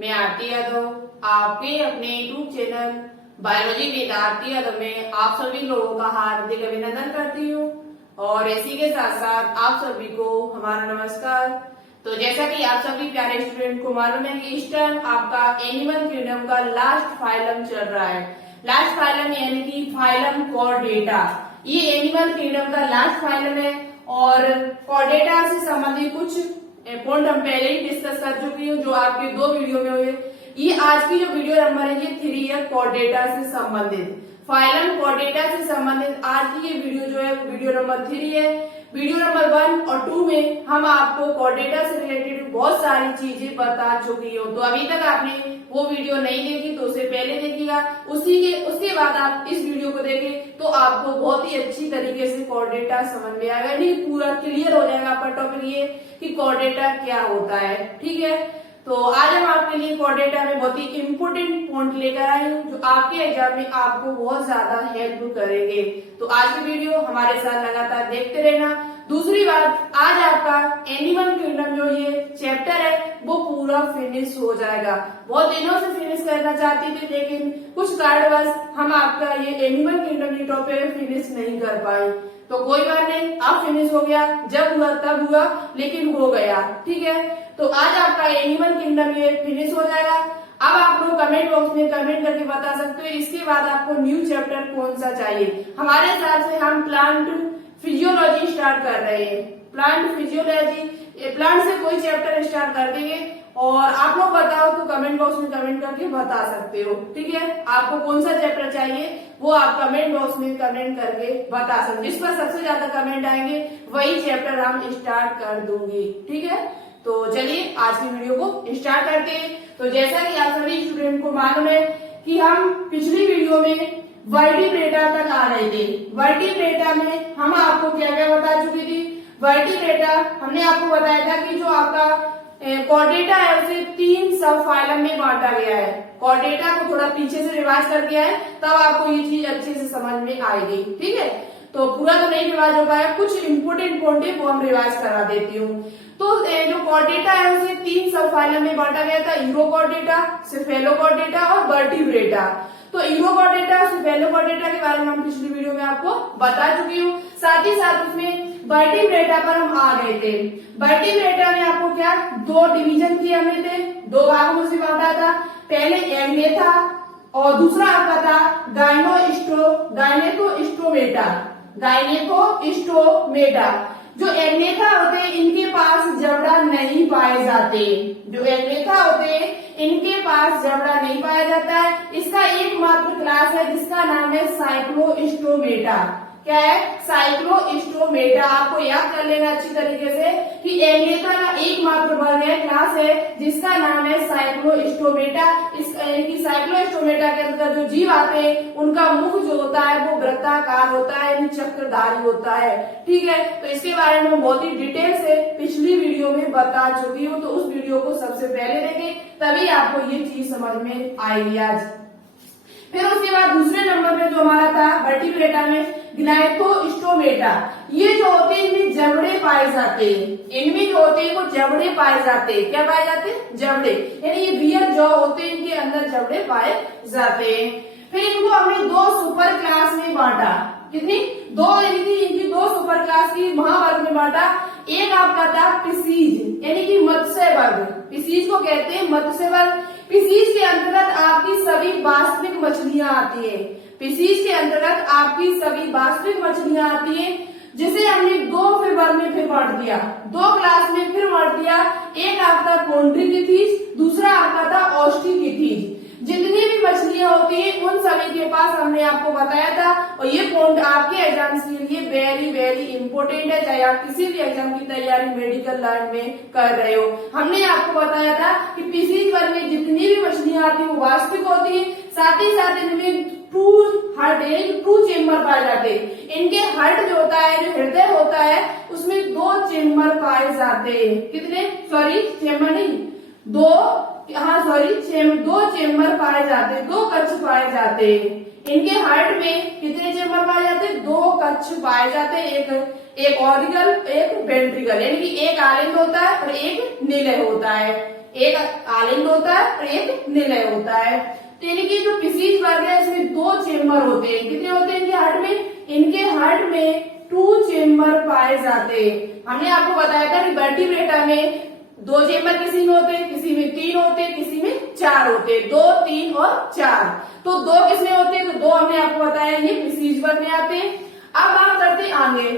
मैं आरती यादव आपके अपने YouTube channel biology with Aarti Yadav में आप सभी लोगों का हार्दिक अभिनंदन करती हूँ और इसी के साथ साथ आप सभी को हमारा नमस्कार। तो जैसा कि आप सभी प्यारे स्टूडेंट को मालूम है कि इस टाइम आपका एनिमल किंगडम का लास्ट फाइलम चल रहा है। लास्ट फाइलम यानी कि फाइलम कॉर्डेटा, ये एनिमल किंगडम का लास्ट फाइलम है और कॉर्डेटा से संबंधित कुछ पॉइंट हम पहले ही डिस्कस कर चुकी हूँ जो आपके 2 वीडियो में हुए। ये आज की जो वीडियो नंबर है ये 3 है कॉर्डेटा से संबंधित, फाइलम कॉर्डेटा से संबंधित आज की ये वीडियो जो है वीडियो नंबर 3 है। वीडियो नंबर 1 और 2 में हम आपको कॉर्डेटा से रिलेटेड बहुत सारी चीजें बता चुकी हो, तो अभी तक आपने वो वीडियो नहीं देखी तो उसे पहले देखिएगा, उसके बाद आप इस वीडियो को देखें तो आपको बहुत ही अच्छी तरीके से कॉर्डेटा समझ में आएगा, नहीं पूरा क्लियर हो जाएगा आपका टॉपिक ये कि कॉर्डेटा क्या होता है। ठीक है, तो आज हम आपके लिए कॉर्डेटा में बहुत ही इम्पोर्टेंट पॉइंट लेकर आए हूँ जो आपके एग्जाम में आपको बहुत ज्यादा हेल्प करेंगे। तो आज की वीडियो हमारे साथ लगातार देखते रहना। दूसरी बात, आज आपका एनिमल किंगडम जो ये चैप्टर है वो पूरा फिनिश हो जाएगा। बहुत दिनों से फिनिश करना चाहती थी लेकिन कुछ कारणवश हम आपका ये एनिमल किंगडम ये टॉपिक फिनिश नहीं कर पाए, तो कोई बात नहीं, अब फिनिश हो गया, जब हुआ तब हुआ लेकिन हो गया। ठीक है, तो आज आपका एनिमल किंगडम ये फिनिश हो जाएगा। अब आप लोग कमेंट बॉक्स में कमेंट करके बता सकते हो इसके बाद आपको न्यू चैप्टर कौन सा चाहिए। हमारे हिसाब से हम प्लांट फिजियोलॉजी स्टार्ट कर रहे हैं, प्लांट फिजियोलॉजी, प्लांट से कोई चैप्टर स्टार्ट कर देंगे और आप लोग बताओ तो कमेंट बॉक्स में कमेंट करके बता सकते हो। ठीक है, आपको कौन सा चैप्टर चाहिए वो आप कमेंट बॉक्स में कमेंट करके बता सकते हो, जिस पर सबसे ज्यादा कमेंट आएंगे वही चैप्टर हम स्टार्ट कर दूंगी। ठीक है, तो चलिए आज की वीडियो को स्टार्ट करते हैं। तो जैसा कि आप सभी स्टूडेंट को मालूम है कि हम पिछली वीडियो में वर्टिब्रेटा तक आ रहे थे। वर्टिब्रेटा में हम आपको क्या क्या बता चुकी थी। वर्टिब्रेटा हमने आपको बताया था कि जो आपका कॉर्डेटा है उसे 3 सब फाइलम में बांटा गया है। कॉर्डेटा को थोड़ा पीछे से रिवाइज कर दिया है तब आपको ये चीज अच्छे से समझ में आएगी। ठीक है, तो पूरा तो नहीं रिवाइज हो पाया, कुछ इंपोर्टेंट पॉइंट है वो हम रिवाइज करा देती हूँ। तो जो कॉर्डेटा है उसे 3 सब फाइलम में बांटा गया था, यूरोकॉर्डेटा, सेफेलोकॉर्डेटा और वर्टिब्रेटा। तो यूरोकॉर्डेटा, सेफेलोकॉर्डेटा के बारे में हम पिछली वीडियो में आपको बता चुकी हूँ। साथ ही साथ उसमें वर्टिब्रेटा पर हम आ गए थे। वर्टिब्रेटा में आपको क्या 2 डिवीजन किए हमने थे, 2 भागों में से बांटा था। पहले एग्नेथा और दूसरा आपका था गायनेकोस्टोमेटा। जो एग्नेथा होते हैं इनके पास जबड़ा नहीं पाए जाते, जो एग्नेथा होते हैं इनके पास जबड़ा नहीं पाया जाता है। इसका एकमात्र क्लास है जिसका नाम है साइक्लोस्टोमेटा। क्या है? साइक्लोस्टोमेटा। आपको याद कर लेना अच्छी तरीके से कि एग्नेथा का एकमात्र वर्ग है, क्लास है जिसका नाम है साइक्लोस्टोमेटा। साइक्लोस्टोमेटा के अंदर जो जीव आते हैं उनका मुख जो होता है वो वृत्ताकार होता है, यानी चक्रधारी होता है। ठीक है, तो इसके बारे में बहुत ही डिटेल से पिछली वीडियो में बता चुकी हूँ, तो उस वीडियो को सबसे पहले देखें तभी आपको ये चीज समझ में आएगी आज। फिर उसके बाद दूसरे नंबर पे जो हमारा था वर्टिब्रेटा में ग्नाइथोस्टोमेटा। ये जो होते हैं इनमें जबड़े पाए जाते हैं, इनमें जो होते हैं वो जबड़े पाए जाते हैं। क्या पाए जाते हैं? जबड़े, यानी ये बियर जॉ होते हैं इनके अंदर जबड़े पाए जाते हैं। फिर इनको हमने 2 सुपर क्लास में बांटा। कितनी? 2, यानी कि इनकी 2 सुपर क्लास की महावर्ग में बांटा। एक आपका था पिसीज, यानी कि मत्स्य वर्ग। पिसीज को कहते हैं मत्स्य वर्ग। पिसीज के अंतर्गत आपकी सभी वास्तविक मछलियां आती है। पिसीज के अंतर्गत आपकी सभी वास्तविक मछलियां आती है, जिसे हमने 2 वर्ग में फिर बांट दिया, 2 क्लास में फिर बांट दिया। एक आपका कॉन्ट्रिकिथीज, दूसरा आपका था ऑस्टिकिथीज। जितनी भी मछलियां होती है उन सभी के पास हमने आपको बताया था, और ये पॉइंट आपके एग्जाम्स के लिए वेरी वेरी इंपॉर्टेंट है, चाहे आप किसी भी एग्जाम की तैयारी मेडिकल लाइन में कर रहे हो। हमने आपको बताया था कि पिसीज वर्ग में जितनी भी मछलियां आती है वो वास्तविक होती है, साथ ही साथ इनमें ट्रू चेम्बर पाए जाते हैं। इनके हार्ट जो होता है, जो हृदय होता है, उसमें 2 चेम्बर पाए जाते हैं। कितने? सॉरी, चेम्बर नहीं, 2 चेम्बर पाए जाते हैं, 2 कक्ष पाए जाते हैं। इनके हार्ट में कितने चेम्बर पाए जाते हैं? 2 कक्ष पाए जाते हैं, एक ऑरिकल, एक वेंट्रिकल, यानी कि एक आलिंद होता है और एक निलय होता है। एक आलिंद होता है और एक निलय होता है। तो यानी कि जो पिसीज वर्ग है इसमें 2 चेम्बर होते हैं। कितने होते हैं इनके हार्ट में? इनके हार्ट में 2 चेम्बर पाए जाते हैं। हमने आपको बताया था कि वर्टिब्रेटा में 2 चेम्बर किसी में होते हैं, किसी में 3 होते हैं, किसी में 4 होते हैं। 2, 3 और 4। तो 2 किसमें होते हैं? तो 2 हमने आपको बताया ये पिसीज वर्ग में आते हैं। अब बात करते हैं आगे।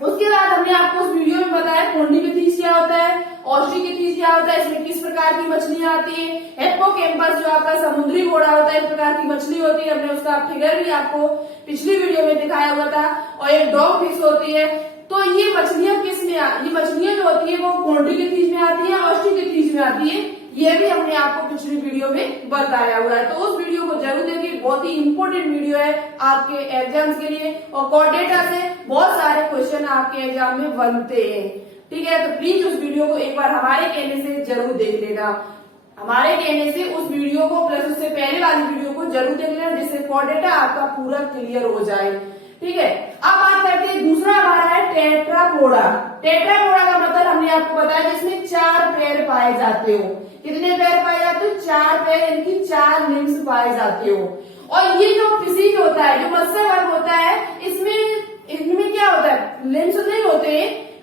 उसके बाद हमने आपको उस वीडियो में बताया कोंडिलिथीस क्या होता है, ऑस्ट्रिकिथीस क्या होता है, इसमें किस प्रकार की मछलियां आती है, हिप्पोकैम्पस जो आपका समुद्री घोड़ा होता है इस प्रकार की मछली होती है। हमने उसका फिगर भी आपको पिछली वीडियो में दिखाया हुआ था। और एक डॉग फिश होती है। तो ये मछलियां किस में ये मछलियां जो होती है वो कोंडिलिथीस में आती है, ऑस्ट्रिकिथीस में आती है। ये भी हमने आपको पिछली वीडियो में बताया हुआ है। तो उस वीडियो को जरूर देखिए, बहुत ही इंपॉर्टेंट वीडियो है आपके एग्जाम्स के लिए। और कोर्डेटा से बहुत सारे क्वेश्चन आपके एग्जाम में बनते हैं, ठीक है। तो प्लीज उस वीडियो को एक बार हमारे कहने से जरूर देख लेना। हमारे कहने से उस वीडियो को प्लस उससे पहले वाली वीडियो को जरूर देख लेना, जिससे कोर्डेटा आपका पूरा क्लियर हो जाए, ठीक है। अब बात करते हैं दूसरा हमारा है टेट्रापोडा। टेट्रापोडा का मतलब हमने आपको बताया जिसमें 4 पैर पाए जाते हो। कितने पैर पाए जाते हो? 4 पैर, इनकी 4 लिम्स पाए जाते हो। और ये जो फिसीज होता है, जो मत्स्य वर्ग होता है, इनमें क्या होता है? लिम्स नहीं होते,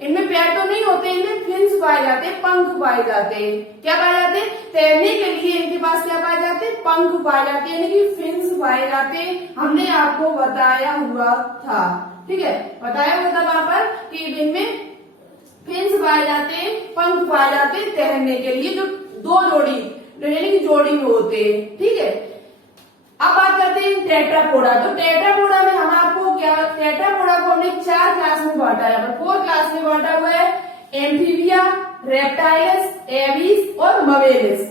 इनमें पैर तो नहीं होते, इनमें फिन्स पाए जाते हैं, पंख पाए जाते हैं। क्या पाए जाते हैं? तैरने के लिए इनके पास क्या पाए जाते हैं? पंख पाए जाते हैं, यानी कि फिन्स पाए जाते हैं। हमने आपको बताया हुआ था, ठीक है, बताया हुआ था वहां पर कि इनमें फिन्स पाए जाते हैं, पंख पाए जाते हैं तैरने के लिए, जो 2 जोड़ी यानी कि जोड़ी में होते हैं, ठीक है। अब बात करते हैं टेट्रापोडा। तो टेट्रापोडा में हम आपको क्या, टेट्रापोडा को हमने 4 क्लास में बांटा है, 4 क्लास में बांटा हुआ है। एम्फीबिया, रेप्टाइल्स, एविस और मवेलिस।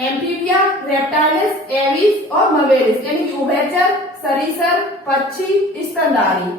एम्फीबिया, रेप्टाइल्स, एविस और मवेलिस, यानी कि उभयचर, सरीसर, पक्षी, स्तनधारी।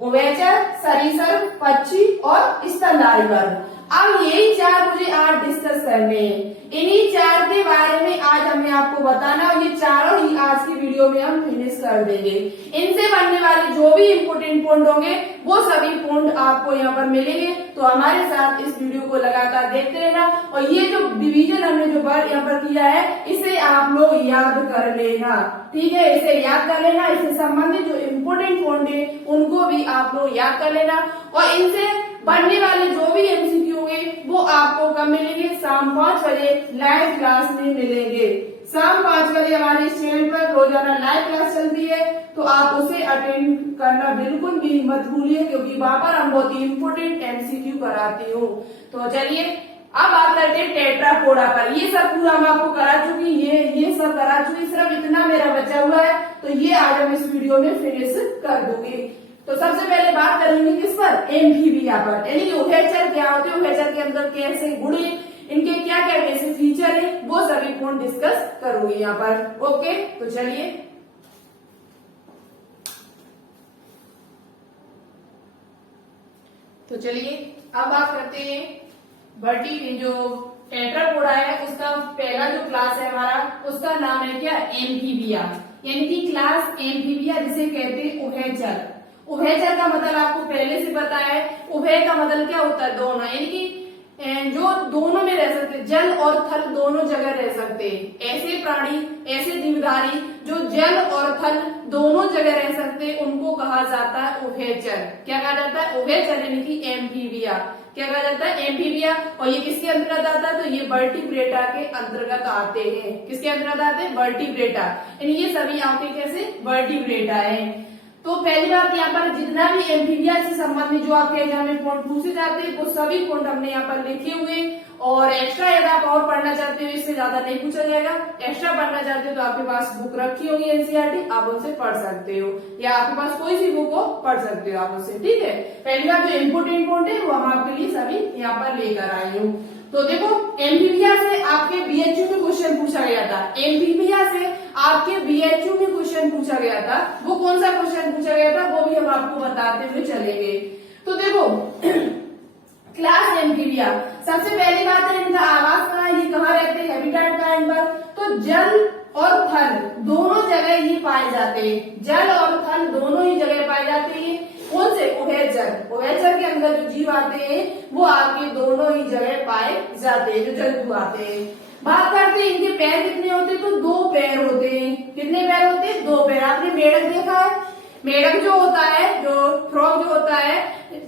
उभयचर, सरीसर, पक्षी और स्तनधारी वर्ग। अब यही 4 मुझे आज डिस्कस करने हैं। इन्हीं 4 के बारे में आज हमने आपको बताना, और ये चारों ही आज की वीडियो में हम फिनिश कर देंगे। इनसे बनने वाले जो भी इम्पोर्टेंट पॉइंट होंगे वो सभी पॉइंट आपको यहाँ पर मिलेंगे। तो हमारे साथ इस वीडियो को लगातार देखते रहना। और ये जो डिवीजन हमने जो वर्ड यहाँ पर किया है इसे आप लोग याद कर लेना, ठीक है। इसे याद कर लेना, इससे संबंधित जो इम्पोर्टेंट पॉइंट है उनको भी आप लोग याद कर लेना। और इनसे बनने वाले जो भी एमसीक्यू होंगे वो आपको कब मिलेंगे? शाम 5 बजे लाइव क्लास में मिलेंगे। शाम 5 बजे हमारे इस चैनल पर रोजाना लाइव क्लास चलती है, तो आप उसे अटेंड करना बिल्कुल भी मत भूलिए, क्योंकि वहां पर हम बहुत ही इम्पोर्टेंट एमसीक्यू कराती हूँ। तो चलिए अब बात करते हैं टेट्रापोडा पर। ये सब पूरा हम आपको करा चुकी, ये सब करा चुकी, सिर्फ इतना मेरा बचा हुआ है, तो ये आज हम इस वीडियो में फिनिश कर दूंगी। तो सबसे पहले बात करेंगे किस पर? एम्फीबिया पर, यानी कि उभयचर क्या होते हैं, उभयचर के अंदर कैसे गुण है, इनके क्या क्या कैसे फीचर है, वो सभी पॉइंट डिस्कस करूंगी यहाँ पर। ओके, तो चलिए अब बात करते हैं जो टेट्रापोडा है उसका पहला जो क्लास है हमारा, उसका नाम है क्या? एम्फीबिया, यानी कि क्लास एम्फीबिया, जिसे कहते हैं उभयचर। उभयचर का मतलब आपको पहले से पता है, उभय का मतलब क्या होता है? दोनों, यानी कि जो दोनों में रह सकते, जल और थल दोनों जगह रह सकते हैं। ऐसे प्राणी, ऐसे जीवधारी जो जल और थल दोनों जगह रह सकते, उनको कहा जाता है उभयचर। क्या कहा जाता है? उभयचर, यानी कि एम्फीबिया। क्या कहा जाता है? एम्फीबिया। और ये किसके अंतर्गत आता है? तो ये वर्टिब्रेटा के अंतर्गत आते हैं। किसके अंतर्गत आते हैं? वर्टिब्रेटा, यानी ये सभी आपके कैसे वर्टिब्रेटा है। तो पहली बात, यहाँ पर जितना भी एम्फीबिया से संबंधित जो आपके एग्जाम में पॉइंट पूछे जाते हैं वो सभी पॉइंट हमने यहाँ पर लिखे हुए। और एक्स्ट्रा यदि आप और पढ़ना चाहते हो, इससे ज्यादा नहीं पूछा जाएगा, एक्स्ट्रा पढ़ना चाहते हो तो आपके पास बुक रखी होगी एनसीईआरटी, आप उनसे पढ़ सकते हो, या आपके पास कोई सी बुक हो पढ़ सकते हो आप उससे, ठीक है। पहली बात जो इम्पोर्टेंट पॉइंट है वो हम आपके लिए सभी यहाँ पर लेकर आई हूँ। तो देखो, एम्फीबिया से आपके बीएचयू में क्वेश्चन पूछा गया था, एम्फीबिया से आपके बीएचयू में क्वेश्चन पूछा गया था। वो कौन सा क्वेश्चन पूछा गया था वो भी हम आपको बताते हुए चलेंगे। तो देखो क्लास एम्फीबिया, सबसे पहली बात है इनका आवास कहाँ, ये कहाँ रहते हैं? हैबिटेट कहाँ है इनका? तो जल और थल दोनों जगह ये पाए जाते हैं, जल और थल दोनों ही जगह पाए जाते हैं। कौन से? उभयचर। उभयचर के अंदर जो जीव आते हैं वो आपके दोनों ही जगह पाए जाते हैं, जो जंतु आते हैं। बात करते हैं इनके पैर कितने होते हैं, तो 2 पैर होते हैं। कितने पैर होते हैं? 2 पैर। आपने मेढक देखा है? मेढक जो होता है, जो फ्रॉग जो होता है,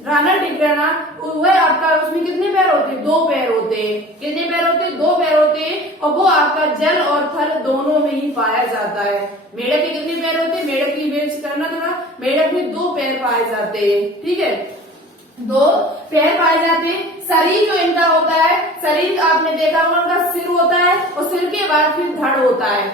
राना टिग्राना, वह आपका उसमें कितने पैर होते हैं? 2 पैर होते हैं। कितने पैर होते हैं? 2 पैर होते हैं, और वो आपका जल और थल दोनों में ही पाया जाता है। मेढक के कितने पैर होते हैं? मेढक की इमेज करना थोड़ा। मेढक में 2 पैर पाए जाते हैं, ठीक है, 2 पैर पाए जाते हैं। शरीर जो इनका होता है, शरीर आपने देखा होगा उनका सिर होता है, और सिर के बाद फिर धड़ होता है।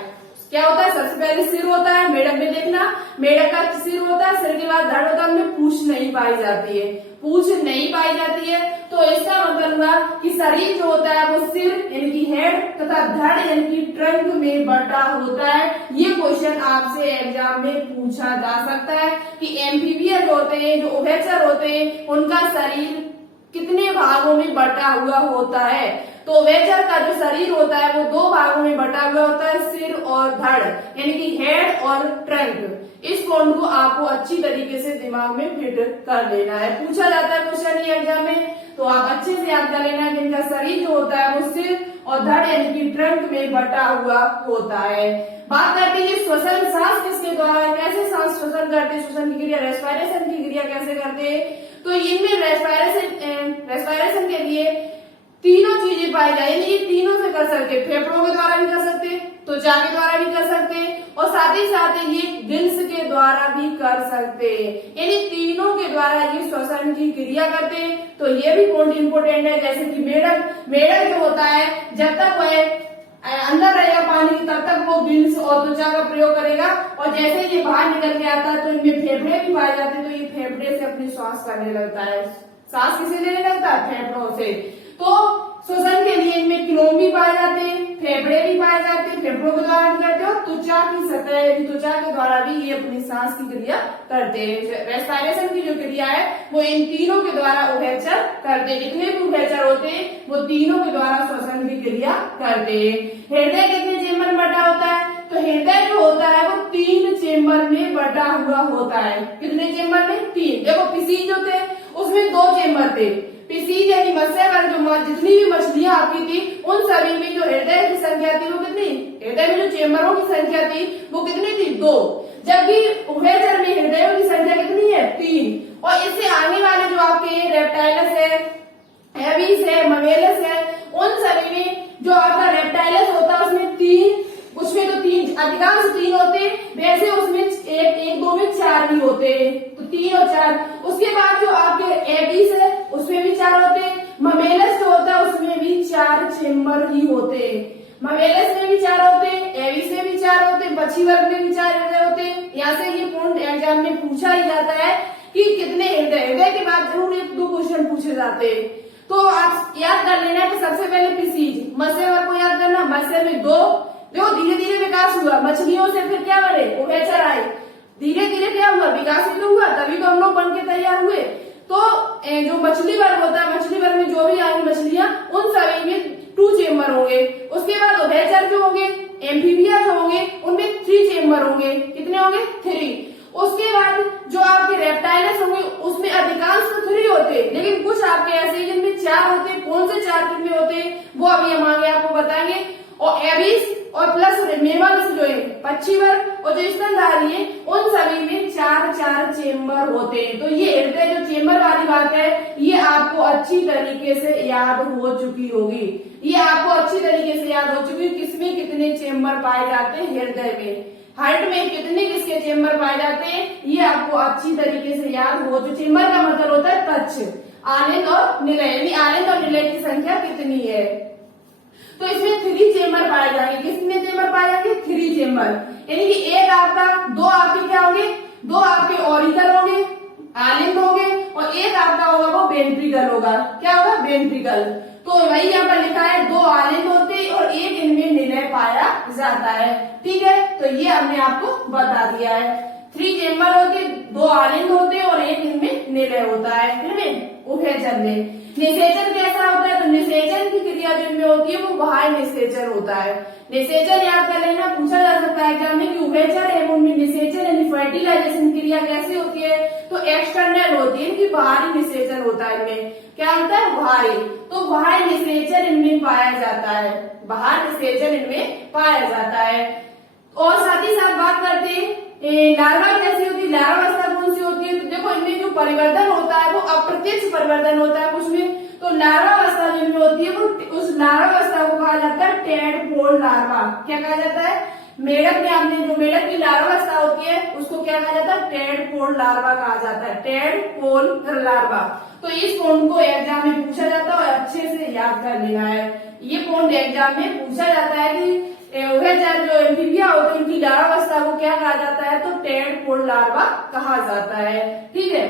क्या होता है? सबसे पहले सिर होता है, मेढक में देखना, मेढक का सिर होता है, सिर के बाद धड़ होता है, उनमें पूंछ नहीं पाई जाती है। पूंछ नहीं पाई जाती है, तो इसका मतलब हुआ कि शरीर जो होता है वो सिर यानी कि हेड तथा धड़ यानी कि ट्रंक में बटा होता है। ये क्वेश्चन आपसे एग्जाम में पूछा जा सकता है कि एम्फीबियन जो होते हैं, जो उभयचर होते हैं, उनका शरीर कितने भागों में बटा हुआ होता है। तो उभयचर का जो शरीर होता है वो 2 भागों में बटा हुआ होता है, सिर और धड़ यानी कि हेड और ट्रंक। इस पॉइंट को आपको अच्छी तरीके से दिमाग में फिट कर लेना है, पूछा जाता है क्वेश्चन ये एग्जाम में, तो आप अच्छे से याद कर लेना कि इनका शरीर जो होता है वो सिर और धड़ यानी कि ट्रंक में बटा हुआ होता है। बात करते हैं श्वसन, सांस किसके द्वारा, कैसे सांस श्वसन करते हैं, श्वसन की क्रिया, रेस्पिरेशन की क्रिया कैसे करते हैं। तो इनमें रेस्पिरेशन के लिए तीनों चीजें पाई जाए, यानी ये तीनों से कर सकते, फेफड़ों के द्वारा भी कर सकते, त्वचा के द्वारा भी कर सकते, और साथ ही साथ ये गिल्स के द्वारा भी कर सकते, यानी तीनों के द्वारा ये श्वसन की क्रिया करते हैं। तो ये भी पॉइंट इम्पोर्टेंट है। जैसे कि मेढक जो होता है, जब तक वह अंदर रहेगा पानी तब तक वो गिल्स और त्वचा का प्रयोग करेगा, और जैसे ये बाहर निकल के आता है तो इनमें फेफड़े भी पाए जाते हैं, तो ये फेफड़े से अपनी श्वास करने लगता है। सांस किसे लेने लगता है? फेफड़ों से। तो श्वसन के लिए इनमें क्लोम भी पाए जाते हैं, फेफड़े भी पाए जाते हैं, फेफड़ों के द्वारा भी करते हैं, और त्वचा की सतह त्वचा के द्वारा भी ये अपनी सांस की क्रिया करते हैं। रेस्पिरेशन की जो क्रिया है वो इन तीनों के द्वारा उभयचर करते हैं। जितने भी उभयचर होते हैं वो तीनों के द्वारा श्वसन की क्रिया करते हैं। हृदय कितने चेम्बर में बटा होता है? तो हृदय जो होता है वो 3 चेम्बर में बटा हुआ होता है। कितने चेम्बर में? 3। देखो पिसीज जो थे उसमें 2 चेम्बर थे। पिसीज यानी मत्स्य वर्ग जो जितनी भी मछलियां आती थी उन सभी में जो हृदय की संख्या थी वो कितनी, हृदय में जो चेम्बरों की संख्या थी वो कितनी थी? 2। जबकि उभयचर में हृदयों की संख्या कितनी है? 3। और इससे आने वाले जो आपके रेप्टाइलस है, एविस है, ममेलस है, उन सभी में जो आपका रेप्टाइलस होता है उसमें 3, उसमें तो 3 अधिकांश 3 होते हैं, वैसे उसमें 1, 2 में 4 भी होते हैं, तो 3 और 4। उसके बाद जो आपके एविस है उसमें भी 4 होते हैं, ममेलस जो होता है उसमें भी 4 चेम्बर ही होते हैं। ममेलस में भी 4 होते हैं, एविस में भी 4 होते हैं, पक्षी वर्ग में भी 4 हृदय होते हैं। यहाँ से ये पॉइंट एग्जाम में पूछा ही जाता है कि कितने हृदय। हृदय के बाद जरूर 1-2 क्वेश्चन पूछे जाते हैं, तो आप याद कर लेना कि सबसे पहले पिसीज, मत्स्य वर्ग को याद करना, मत्स्य में 2, जो धीरे धीरे विकास हुआ मछलियों से, फिर क्या बने? उभयचर आए, धीरे धीरे क्या हुआ? विकास ही तो हुआ, तभी तो हम लोग बन के तैयार हुए। तो जो मछली वर्ग होता है, मछली वर्ग में जो भी आई मछलियां उन सभी में 2 चेम्बर होंगे। उसके बाद उभयचर जो होंगे, एम्फीबिया जो होंगे, उनमें 3 चेम्बर होंगे। कितने होंगे? 3। उसके बाद जो आपके रेप्टाइलस होंगे उसमें अधिकांश तो 3 होते हैं, लेकिन कुछ आपके ऐसे जिनमें 4 होते हैं। कौन से 4 कितने होते हैं वो अभी हम आगे आपको बताएंगे। और एविस और प्लस मेमल्स जो है पक्षी वर्ग और जो स्तनधारी है उन सभी में 4 चेम्बर होते हैं। तो ये हृदय जो चेम्बर वाली बात है ये आपको अच्छी तरीके से याद हो चुकी होगी। ये आपको अच्छी तरीके से याद हो चुकी है किसमें कितने चेम्बर पाए जाते हैं। हृदय में, हार्ट में कितने किसके चेम्बर पाए जाते हैं ये आपको अच्छी तरीके से याद हो। जो चेम्बर का मतलब होता है कक्ष, आनंद और निलय, यानी आनंद और निलय की संख्या कितनी है। तो इसमें 3 चेम्बर पाए जाएंगे। किसमें चेम्बर पाए जाएंगे? 3 चेम्बर, यानी कि एक आपका, 2 आपके क्या होंगे? 2 आपके ऑरिकल होंगे, आलिंद होंगे, और एक आपका होगा वो वेंट्रिकल होगा। क्या होगा? वेंट्रिकल। तो वही यहाँ पर लिखा है 2 आलिंद होते हैं और एक इनमें निलय पाया जाता है। ठीक है, तो ये हमने आपको बता दिया है। 3 चेम्बर होते, 2 आलिंद होते और एक इनमें निलय होता है, इनमें उभयचर में। निषेचन कैसा होता है? तो निषेचन की क्रिया जो इनमें होती है वो बाह्य निषेचन होता है। निषेचन याद कर लेना, पूछा जा सकता है एग्जाम में कि उभयचर है उनमें निषेचन यानी फर्टिलाइजेशन क्रिया कैसी होती है? तो एक्सटर्नल होती है, इनकी बाहरी निषेचन होता है। इनमें क्या होता है? बाहरी। तो बाहर निषेचन इनमें पाया जाता है, बाहर निषेचन इनमें पाया जाता है। और साथ ही साथ बात करते हैं लार्वा कैसी होती है, लार्वावस्था कौन सी होती है? तो देखो इनमें जो परिवर्तन होता है वो अप्रत्यक्ष परिवर्तन होता है कुछ में। तो लार्वावस्था जो इनमें होती है वो उस लार्वावस्था को कहा जाता है टेडपोल लार्वा। क्या कहा जाता है? मेढक में आपने जो मेढक की लार्वावस्था होती है उसको क्या कहा जाता है? टेडपोल लार्वा कहा जाता है, टेडपोल लार्वा। तो इस पॉइंट को एग्जाम में पूछा जाता है और अच्छे से याद कर लेना है। ये पॉइंट एग्जाम में पूछा जाता है कि उभयचर जो एम्फीबिया होते हैं उनकी लार्वावस्था को क्या कहा जाता है? तो टेडपोल लार्वा कहा जाता है। ठीक है,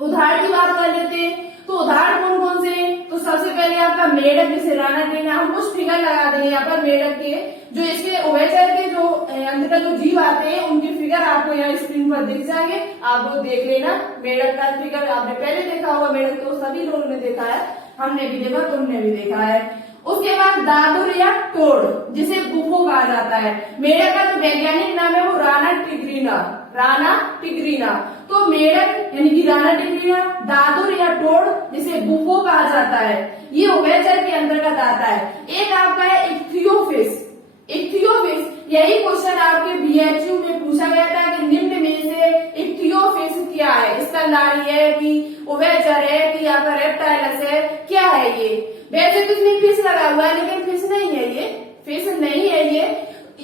उदाहरण की बात कर लेते हैं। तो उदाहरण कौन कौन से? तो सबसे पहले आपका मेढक जिसे राणा टेना, हम कुछ फिगर लगा देंगे यहाँ पर मेढक के, जो इसके उभयचर के जो अंतर्गत जो जीव आते हैं उनके फिगर आपको यहाँ स्क्रीन पर दिख जाएंगे, आप वो देख लेना। मेढक का फिगर आपने पहले देखा होगा, मेढक तो सभी लोगों ने देखा है, हमने भी देखा, तुमने भी देखा है। उसके बाद दादुर या टोड जिसे बुफो कहा जाता है। मेढक का जो वैज्ञानिक नाम है वो राणा टिग्रीना, राणा टिग्रीना। तो मेढक यानी कि राणा टिग्रीना, दादुर या टोड जिसे बुफो कहा जाता है, ये उभयचर के अंतर्गत आता है। एक आपका है इक्थियोफिस, इक्थियोफिस। यही क्वेश्चन आपके बीएचयू में पूछा गया था कि निम्न में से इक्थियोफिस क्या है? इसका नाम ये है कि उभयचर है कि आपका रेप्टाइलस है, क्या है ये? वैसे तो इसमें फिश लगा हुआ है लेकिन फिश नहीं है ये, फिश नहीं है ये।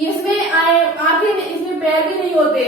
इसमें आंखें, इसमें पैर भी नहीं होते,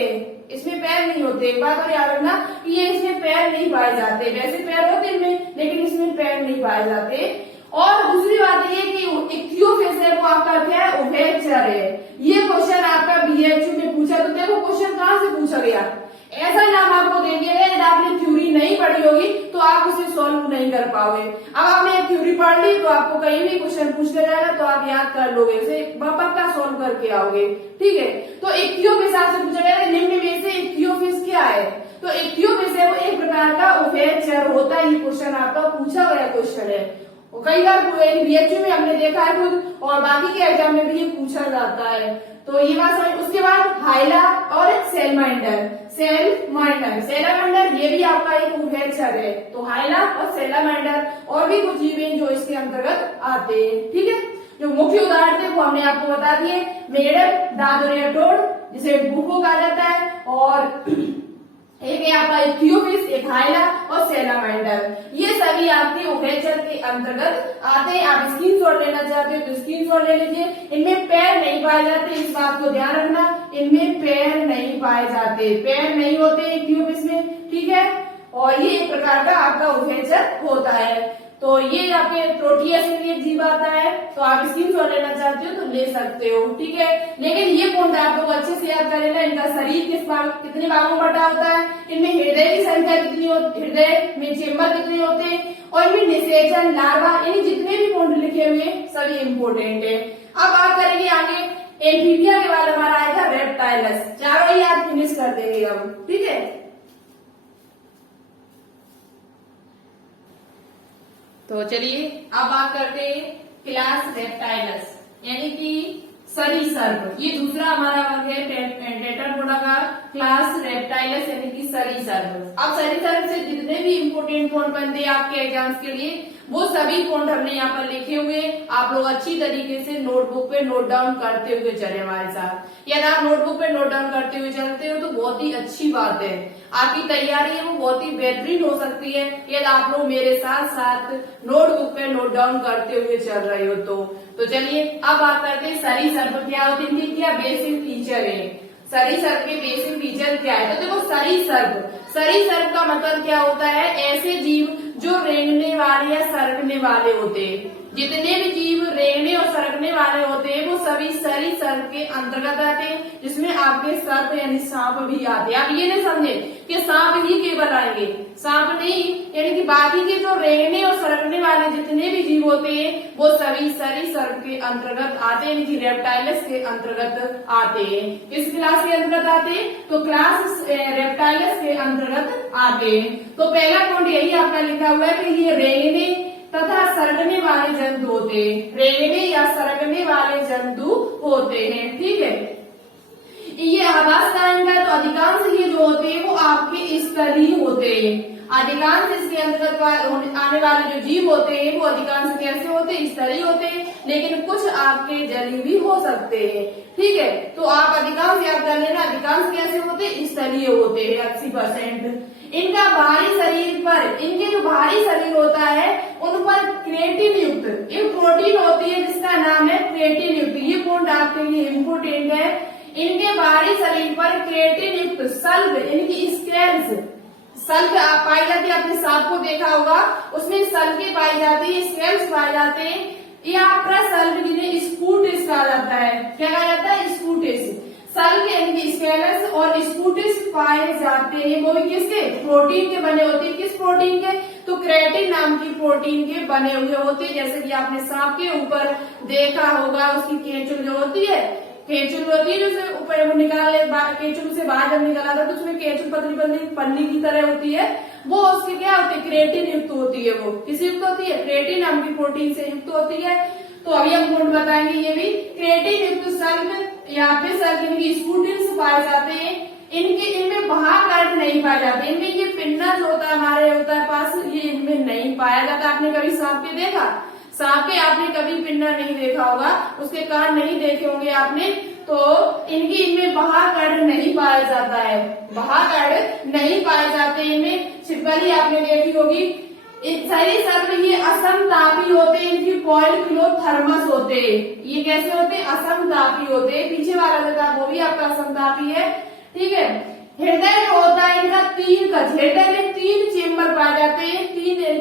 इसमें पैर नहीं होते। एक बात और याद रखना कि ये इसमें पैर नहीं पाए जाते, वैसे पैर होते इनमें लेकिन इसमें पैर नहीं पाए जाते। और दूसरी बात ये कि इक्थियोफिस है वो आपका क्या है? उभयचर है। ये क्वेश्चन आपका बीएचयू में पूछा, तो देखो क्वेश्चन कहाँ से पूछा गया, ऐसा नाम आपको दे दिया गया। यदि आपने थ्योरी नहीं पढ़ी होगी तो आप उसे सॉल्व नहीं कर पाओगे। अब आपने थ्योरी पढ़ ली तो आपको कहीं भी क्वेश्चन पूछ लिया जाएगा तो आप याद कर लोगे, उसे पक्का सॉल्व करके आओगे। ठीक है, तो इक्थियोफिस आपसे पूछा गया निम्न में से इक्थियोफिस क्या है? तो इक्थियोफिस है वो एक प्रकार का उभयचर होता है। ये क्वेश्चन आपका पूछा गया क्वेश्चन है, कई बार बीएचयू में हमने देखा है खुद, और बाकी के एग्जाम में भी ये पूछा जाता है। तो ये बात समझ। उसके बाद हाइला और एक सेलमाइंडर, सेलमाइंडर, सेलामाइंडर ये भी आपका एक उभयचर है। तो हाइला और सेलामाइंडर और भी कुछ जीव हैं जो इसके अंतर्गत आते हैं। ठीक है, जो मुख्य उदाहरण थे वो हमने आपको बता दिए, मेढक, दादुर या टोड जिसे बुफो कहा जाता है, और एक है आपका इक्थियोफिस, एक हाइला और सेलामाइंडर। ये सभी आपके उभयचर के अंतर्गत आते हैं। आप स्क्रीनशॉट लेना चाहते हो तो स्क्रीनशॉट ले लीजिए। इनमें पैर नहीं पाए जाते, इस बात को ध्यान रखना, इनमें पैर नहीं पाए जाते, पैर नहीं होते इक्थियोफिस में। ठीक है, और ये एक प्रकार का आपका उभयचर होता है। तो ये आपके प्रोटियस में ये जीव आता है, तो आप स्क्रीनशॉट लेना चाहते हो तो ले सकते हो। ठीक है, लेकिन ये पॉइंट आप लोग अच्छे से याद कर लेना, इनका शरीर कितने भागों में बटा होता है, इनमें हृदय की संख्या कितनी होती, हृदय में चेम्बर कितने होते हैं, और इनमें निषेचन, लार्वा, यानी जितने भी पॉइंट लिखे हुए सभी इम्पोर्टेंट है। अब बात करेंगे आगे एम्फीबिया के बाद हमारा आएगा रेप्टाइलस। चारों ही आप फिनिश कर देंगे हम। ठीक है, तो चलिए अब बात करते हैं क्लास रेप्टाइलस यानी कि सरीसृप। ये दूसरा हमारा वर्ग है टेट्रापोडा का, क्लास रेप्टाइलस यानी कि सरीसृप। अब सरीसृप से जितने भी इम्पोर्टेंट पॉइंट बनते हैं आपके एग्जाम्स के लिए वो सभी पॉइंट हमने यहाँ पर लिखे हुए, आप लोग अच्छी तरीके से नोटबुक पे नोट डाउन करते हुए चले हमारे साथ। यदि आप नोटबुक पे नोट डाउन करते हुए चलते हो तो बहुत ही अच्छी बात है, आपकी तैयारी है वो बहुत ही बेहतरीन हो सकती है यदि आप लोग मेरे साथ साथ नोटबुक पे नोट डाउन करते हुए चल रहे हो। तो चलिए अब बात करते हैं सरीसृप क्या होते हैं, इनकी क्या बेसिक फीचर है। सरीसृप के बेसिक फीचर क्या है? तो देखो सरीसृप का मतलब क्या होता है, ऐसे जीव जो रेंगने वाले या सरकने वाले होते हैं। जितने भी जीव रेंगने और सरकने वाले होते हैं वो सभी सरीसृप के अंतर्गत आते हैं, जिसमें आपके सर्प यानी सांप भी आते हैं। आप ये नहीं समझे कि सांप ही केवल आएंगे, सांप नहीं, यानी कि बाकी के जो रेंगने और सरकने वाले जितने भी जीव होते हैं वो सभी सरीसृप के अंतर्गत आते हैं, यानी कि रेप्टाइलस के अंतर्गत आते हैं। किस क्लास के अंतर्गत आते हैं? तो क्लास रेप्टाइलस के अंतर्गत आते हैं। तो पहला पॉइंट यही आपका लिखा हुआ है कि ये रेंगने तथा सरकने वाले जंतु होते हैं, रेंगने या सरकने वाले जंतु होते हैं। ठीक है, ये आवास कायम का, तो अधिकांश ये जो होते हैं वो आपके स्थलीय होते हैं। अधिकांश इसके अंतर्गत आने वाले जो जीव होते हैं वो अधिकांश कैसे होते हैं? स्थलीय होते हैं, लेकिन कुछ आपके जलीय भी हो सकते हैं। ठीक है, तो आप अधिकांश याद कर लेना, अधिकांश कैसे होते हैं? स्थलीय होते हैं 80%। इनका बाहरी शरीर पर, इनके जो बाहरी शरीर होता है उन पर क्रेटिन युक्त एक प्रोटीन होती है जिसका नाम है क्रेटिन युक्त। ये पॉइंट आपके लिए इम्पोर्टेंट है। इनके बाहरी शरीर पर क्रेटिन युक्त सल्ब यानी कि स्केल्स, सल्ब आप पाई जाती है, आपने सांप को देखा होगा उसमें सल्बें पाई जाती है, स्केल्स पाए जाते हैं। ये आपका सल्ब जिन्हें स्पूटिस कहा जाता है। क्या कहा जाता है? स्पूटिस। सल्ब यानी कि स्केलस और स्पूटिस पाए जाते हैं, वो भी किसके? प्रोटीन के बने होते हैं। किस प्रोटीन के? तो क्रेटिन नाम की प्रोटीन के बने हुए होते हैं। जैसे कि आपने सांप के ऊपर देखा होगा उसकी केंचुल जो होती है, केंचुल होती है जो उसे ऊपर वो निकाले, केंचुल से बाहर जब निकाला था तो उसमें केंचुल पतली पतली पन्नी की तरह होती है, वो उसके क्या होती है? क्रेटिन युक्त होती है। वो किस युक्त होती है? क्रेटिन नाम की प्रोटीन से युक्त होती है। तो अभी हम गुण बताएंगे ये भी। क्रेटिन युक्त सल्ब यहाँ पे सल्ब की स्पूटिन्स पाए जाते हैं। इनमें महाकर्ण नहीं पाए जाते, इनमें ये पिन्ना जो होता है हमारे होता है पास, ये इनमें नहीं पाया जाता। आपने कभी सांप के देखा? सांप के आपने कभी पिन्ना नहीं देखा होगा, उसके कान नहीं देखे होंगे आपने, तो इनमें महाकर्ण नहीं पाया जाता है, महाकर्ण नहीं पाए जाते इनमें। छिपकली आपने देखी होगी। सरीसृप ये असमतापी होते हैं, इनकी पॉइंट किलो थर्मस होते हैं। ये कैसे होते हैं? असमतापी होते हैं। पीछे वाला जो था वो भी आपका असमतापी है। ठीक है, हृदय जो होता है इनका 3 कक्ष, हृदय में 3 चेम्बर पाए जाते हैं,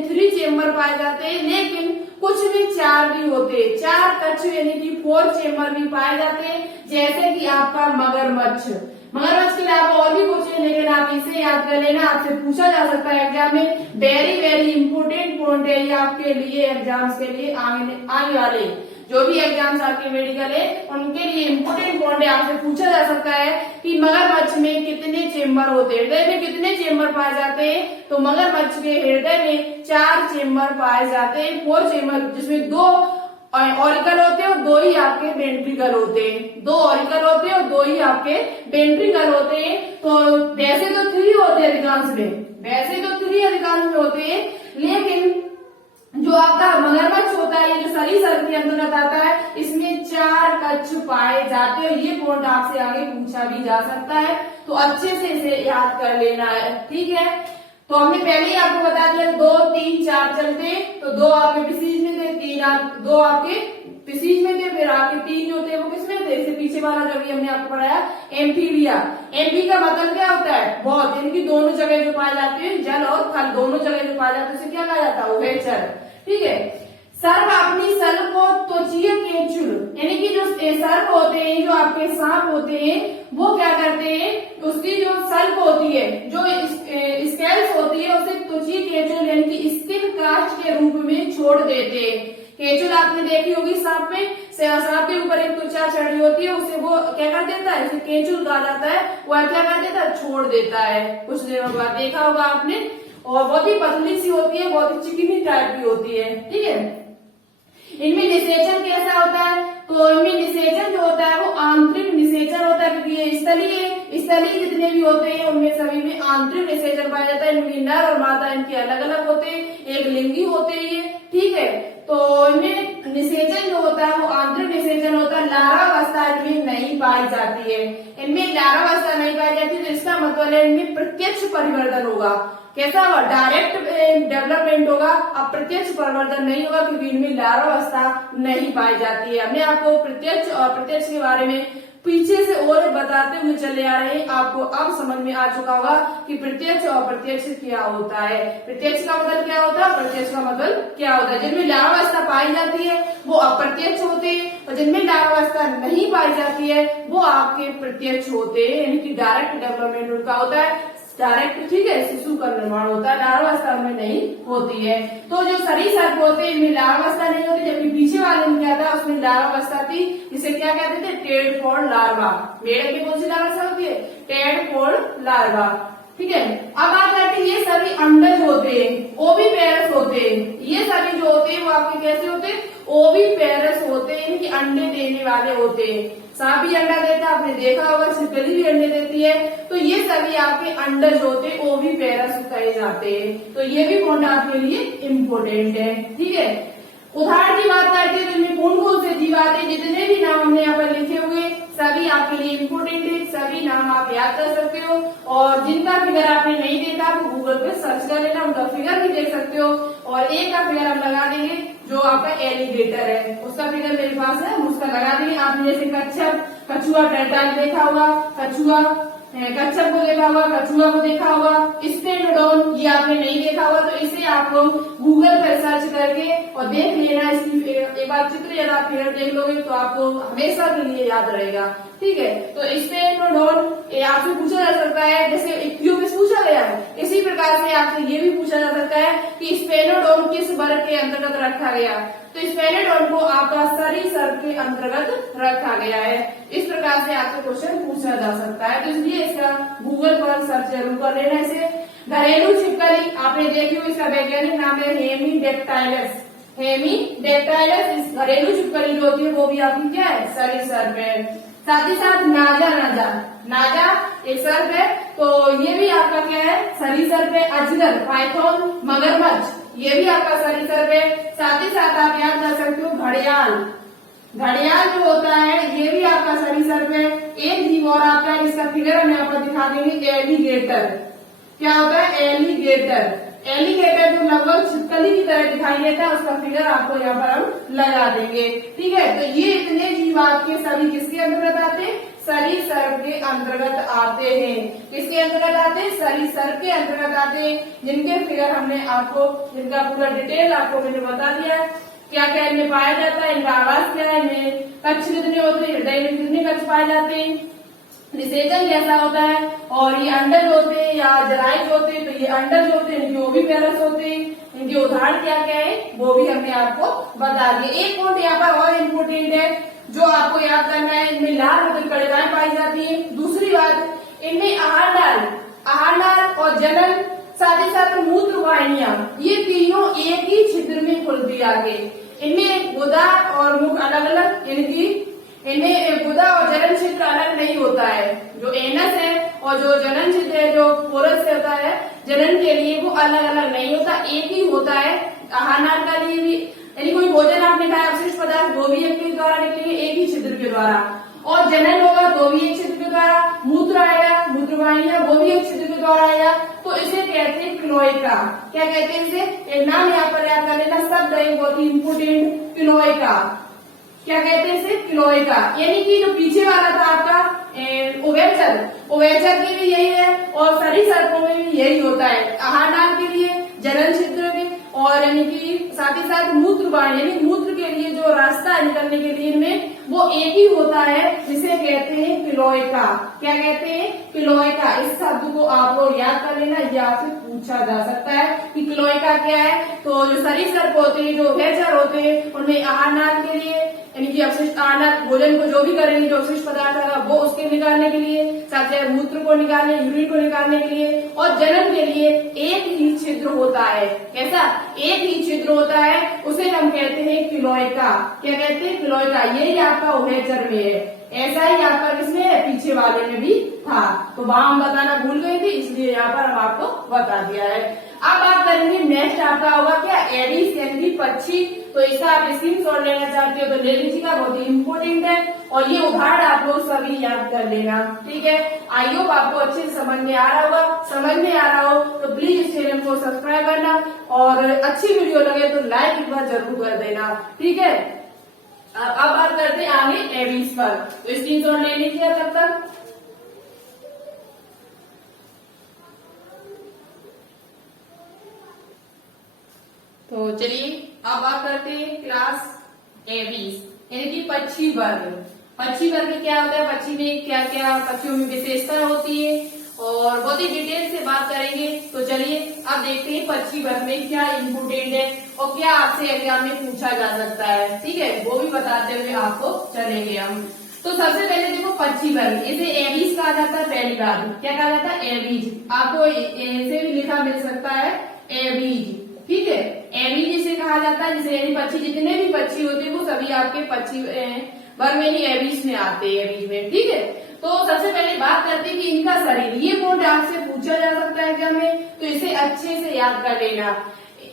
3 चेम्बर पाए जाते हैं, लेकिन कुछ में 4 भी होते हैं। 4 कक्ष यानी कि 4 चेम्बर भी पाए जाते हैं, जैसे कि आपका मगरमच्छ। मगरमच्छ के लिए आप और भी कुछ है, लेकिन आप इसे याद कर लेना, आपसे पूछा जा सकता है एग्जाम में। वेरी वेरी इंपोर्टेंट पॉइंट है ये आपके लिए, एग्जाम्स के लिए आने वाले जो भी एग्जाम्स आपके मेडिकल है उनके लिए इम्पोर्टेंट पॉइंट है। आपसे पूछा जा सकता है कि मगरमच्छ में कितने चेम्बर होते हैं, हृदय में कितने चेम्बर पाए जाते हैं? तो मगरमच्छ के हृदय में 4 चेम्बर पाए जाते हैं, 4 चेम्बर, जिसमें 2 ऑरिकल होते हैं और 2 ही आपके वेंट्रिकल होते हैं। 2 ऑरिकल होते हैं और 2 ही आपके वेंट्रिकल होते हैं। तो वैसे तो 3 होते हैं अधिकांश में, वैसे तो 3 अधिकांश में होते हैं, लेकिन जो आपका मगरमच्छ होता है ये जो सरीसृप के अंतर्गत आता है, इसमें 4 कक्ष पाए जाते हैं। ये पॉइंट आपसे आगे पूछा भी जा सकता है, तो अच्छे से इसे याद कर लेना है। ठीक है, तो हमने पहले ही आपको बता दिया 2, 3, 4 चलते, तो 2 आपके प्रीसीज में थे, 2 आपके प्रीसीज में थे, फिर आपके 3 जो थे वो किसमें थे? इससे पीछे वाला जो भी हमने आपको पढ़ाया एम्फीबिया। एम्फी का मतलब क्या होता है? बहुत, इनकी दोनों जगह जो पाए जाते हैं, जल और थल दोनों जगह जो पाए जाते हैं, उसे क्या कहा जाता है? उभयचर। ठीक है, सर्प अपनी सल्ब को त्वचीय केंचुल यानी कि जो सर्प होते हैं, जो आपके सांप होते हैं, वो क्या करते हैं? उसकी जो सल्ब होती है, जो स्केल्स होती है, उसे त्वचीय केंचुल यानी कि स्किन कास्ट के रूप में छोड़ देते हैं। केंचुल आपने देखी होगी सांप में, सांप के ऊपर एक त्वचा चढ़ी होती है, उसे वो क्या कर देता है? उसे केंचुल कहा जाता है। वह क्या कर देता है? छोड़ देता है। कुछ दिनों बाद देखा होगा आपने, और बहुत ही पतली सी होती है, बहुत ही चिकनी टाइप की होती है। ठीक है, इनमें निषेचन कैसा होता है? तो इनमें निषेचन जो होता है वो आंतरिक निषेचन होता है, क्योंकि ये स्थलीय जितने भी होते हैं उनमें सभी में आंतरिक निषेचन पाया जाता है। इनमें नर और मादा इनके अलग अलग होते हैं, एक लिंगी होते हैं ये। ठीक है, तो इनमें निषेचन जो होता है वो आंतरिक निषेचन होता है। लार्वावस्था इनमें नहीं पाई जाती है, इनमें लार्वावस्था नहीं पाई जाती, तो इसका मतलब है इनमें प्रत्यक्ष परिवर्तन होगा। कैसा होगा? डायरेक्ट डेवलपमेंट होगा, अप्रत्यक्ष परिवर्तन नहीं होगा, क्योंकि इनमें लार्वावस्था नहीं पाई जाती है। हमने आपको प्रत्यक्ष और अप्रत्यक्ष के बारे में पीछे से और बताते हुए चले आ रहे हैं। आपको अब समझ में आ चुका होगा कि प्रत्यक्ष और अप्रत्यक्ष क्या होता है। प्रत्यक्ष का मतलब क्या होता है, अप्रत्यक्ष का मतलब क्या होता है। जिनमें लाभावस्था पाई जाती है वो अप्रत्यक्ष होते हैं और जिनमें लाभावस्था नहीं पाई जाती है वो आपके प्रत्यक्ष होते हैं, यानी कि डायरेक्ट डेवलपमेंट उनका होता है, डायरेक्ट, ठीक है, शिशु का निर्माण होता है, लार्वावस्था में नहीं होती है। तो जो सरीसृप होते हैं इनमें लार्वावस्था नहीं होती, जबकि पीछे वाले में क्या था, उसमें लार्वावस्था थी, जिसे क्या कहते थे, टेडपोड लार्वा। मेढक में कौन सी लार्वा होती है, टेडपोड लार्वा, ठीक है। अब बात करते हैं ये सभी अंडज होते हैं, ओविपेरस होते हैं। ये सभी जो होते हैं वो आपके कैसे होते हैं, ओविपेरस होते हैं, इनके अंडे देने वाले होते हैं। सांप भी अंडा देता है, आपने देखा होगा, छिपकली भी अंडे देती है। तो ये सभी आपके अंडज होते हैं, ओविपेरस कहे जाते हैं। तो ये भी पॉइंट आपके लिए इम्पोर्टेंट है, ठीक है। उदाहरण की बात करते हैं तो इनमें कौन कौन से जीव आते हैं, जितने भी नाम हमने यहाँ पर लिखे हुए सभी आपके लिए इम्पोर्टेंट है, सभी नाम आप याद कर सकते हो। और जिनका फिगर आपने नहीं देखा तो गूगल पे सर्च कर लेना, उनका फिगर भी देख सकते हो। और एक का फिगर हम लगा देंगे जो आपका एलिगेटर है, उसका फिगर मेरे पास है, हम उसका लगा देंगे। आपने जैसे कच्छप, कछुआ, टर्टल देखा होगा, कछुआ, कच्छप को देखा होगा, कछुआ को देखा होगा, स्टेनोडोन ये आपने नहीं देखा होगा, तो इसे आप गूगल पर सर्च करके और देख लेना। इसकी एक बार चित्र यदि आप फिगर देख लोगे तो आपको हमेशा के लिए याद रहेगा, ठीक है। तो स्टेनोडोन ये आपसे पूछा जा सकता है, जैसे इक्वियो में पूछा गया है, इसी प्रकार से आपसे ये भी पूछा जा सकता है कि स्टेनोडोन किस वर्ग के अंतर्गत रखा गया। तो स्टेनोडोन को आपका सरीसृप के अंतर्गत रखा गया है। इस प्रकार से आपसे क्वेश्चन पूछा जा सकता है, तो इसलिए इसका गूगल पर सर्च जरूर कर लेना। इसे घरेलू छिपकली आपने देखी हो, इसका वैज्ञानिक नाम है हेमीडेक्टाइलस। हेमीडेक्टाइलस इस घरेलू छिपकली जो होती है वो भी आपकी क्या है, सरीसृप है। साथ ही साथ नाजा, नाजा एक सर्प है, तो ये भी आपका क्या है, सरीसृप है। अजगर, पाइथन, मगरमच्छ ये भी आपका सरीसृप है। साथ ही साथ आप याद कर सकते हो घड़ियाल, घड़ियाल जो होता है ये भी आपका सरीसृप है। एक जीव और आपका, इसका फिगर हम यहाँ पर दिखा देंगे, एलिगेटर। क्या होता है, एलिगेटर। एलिगेटर जो लगभग छिपकली की तरह दिखाई देता है, उसका फिगर आपको यहाँ पर हम लगा देंगे, ठीक है। तो ये इतने जीव आपके सभी किसके अंतर्गत आते हैं, सरीसृप के अंतर्गत आते हैं। किसके अंतर्गत आते हैं, सरीसृप के अंतर्गत आते हैं, जिनके फिगर हमने आपको, जिनका पूरा डिटेल आपको मैंने बता दिया है। क्या क्या इनमें पाया जाता है, इनका आवास क्या है, इनमें कक्ष कितने होते हैं, हृदय में कितने कक्ष पाए जाते हैं, निषेचन कैसा होता है, और ये अंडज होते हैं या जराइज होते हैं। तो ये अंडज होते हैं, इनके ओविपेरस होते हैं, इनके उदाहरण क्या क्या है वो भी हमने आपको बता दिए। एक पॉइंट यहाँ पर और इम्पोर्टेंट है जो आपको याद करना है, इनमें लाल होकर कड़िकाएं पाई जाती है। दूसरी बात, इनमें आहार नाल और जनन, साथ ही साथ मूत्र वाहिनियां, ये तीनों एक ही छिद्र में खुलती आगे। इनमें गुदा और मुख अलग अलग, इनकी इनमें गुदा और जनन क्षेत्र अलग नहीं होता है। जो एनस है और जो जनन क्षेत्र है, जो पोरस से होता है जनन के लिए, वो अलग अलग नहीं होता, एक ही होता है। आहार का लिए भी, यानी कोई भोजन आपने खाया, अवशिष्ट पदार्थ, वो भी एक के द्वारा निकलेंगे, एक ही छिद्र के द्वारा। और जनन होगा तो भी एक छिद्र के द्वारा, मूत्र आएगा, मूत्रवाहिनियां, वो भी एक छिद्र के द्वारा आएगा। तो इसे कहते हैं क्लोएका। क्या कहते हैं इसे, एक नाम यहाँ पर याद कर लेना, शब्द है बहुत ही इम्पोर्टेंट, क्लोएका। क्या कहते हैं इसे, क्लोएका। यानी कि जो पीछे वाला था आपका उभयचर, उभयचर के लिए यही है, और सरीसृपों में भी यही होता है। आहार के लिए जनन क्षेत्र में, और यानी कि साथ ही साथ मूत्र वाहिनी, यानी मूत्र के लिए जो रास्ता निकलने के लिए इनमें वो एक ही होता है, जिसे कहते हैं क्लोएका। क्या कहते हैं, क्लोएका। इस शब्द को आप लोग याद कर लेना, या फिर पूछा जा सकता है कि क्लोएका क्या है। तो जो सरीसृप होते हैं, जो उभयचर होते हैं, उनमें आहार के लिए, यानी कि अपशिष्ट आहार भोजन को जो भी करेंगे, जो अपशिष्ट पदार्थ है वो उसके निकालने के लिए, साथ ही मूत्र को निकालने, यूरिन को निकालने के लिए, और जनन के लिए एक ही छिद्र होता है। कैसा, एक ही छिद्र होता है, उसे हम कहते हैं क्लोएका। क्या कहते हैं, क्लोएका। यही आपका उभयचर में है, ऐसा ही आपका किसमें है, पीछे वाले में भी था। तो वहां हम बताना भूल गए थे, इसलिए यहाँ पर हम आपको बता दिया है। अब बात करेंगे नेक्स्ट आपका होगा क्या, एडिस यानी कि पक्षी। तो इसका आप स्क्रीनशॉट लेना चाहते हो तो ले लीजिएगा, बहुत ही इम्पोर्टेंट है। और ये उदाहरण आप लोग सभी याद कर लेना, ठीक है। आई होप आपको अच्छे से समझ में आ रहा होगा। समझ में आ रहा हो तो प्लीज इस चैनल को सब्सक्राइब करना, और अच्छी वीडियो लगे तो लाइक एक बार जरूर कर देना, ठीक है। अब बात करते हैं आगे एबीज पर, तो स्क्रीनशॉट ले लीजिए तब तक। तो चलिए अब बात करते हैं क्लास एबीज यानी कि पक्षी वर्ग। पक्षी वर्ग क्या होता है, पक्षी में क्या क्या पक्षियों में विशेषता होती है और बहुत ही डिटेल से बात करेंगे। तो चलिए अब देखते हैं पक्षी वर्ग में क्या इम्पोर्टेंट है और क्या आपसे एग्जाम में पूछा जा सकता है, ठीक है, वो भी बताते हुए आपको चलेंगे हम। तो सबसे पहले देखो पक्षी वर्ग, इसे एबीज कहा जाता है। पहली बात क्या कहा जाता है, एबीज। आपको ऐसे भी लिखा मिल सकता है एबीज, ठीक है, एबीज इसे कहा जाता है। जैसे यानी पक्षी, जितने भी पक्षी होते हैं वो सभी आपके पक्षी वर्ग में ही एबीज में आते हैं, एबीज में, ठीक है। तो सबसे पहले बात करते हैं कि इनका शरीर, ये पॉइंट आपसे पूछा जा सकता है क्या में, तो इसे अच्छे से याद कर लेना।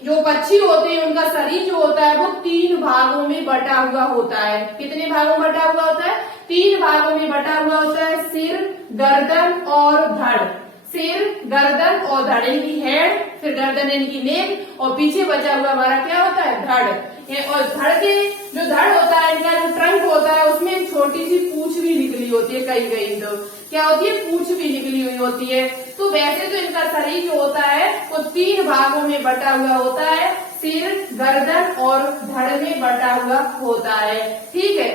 जो पक्षी होते हैं उनका शरीर जो होता है वो 3 भागों में बटा हुआ होता है। कितने भागों में बटा हुआ होता है, 3 भागों में बटा हुआ होता है। सिर, गर्दन और धड़। सिर, गर्दन और धड़, इनकी हेड, फिर गर्दन इनकी नेक, और पीछे बचा हुआ हमारा क्या होता है, धड़। और धड़ के जो धड़ होता है, इनका जो ट्रंक होता है उसमें छोटी सी पूंछ भी निकली होती है, कई कई तो क्या होती है, पूंछ भी निकली हुई होती है। तो वैसे तो इनका शरीर जो होता है वो 3 भागों में बटा हुआ होता है। सिर, गर्दन और धड़ में बटा हुआ होता है, ठीक है।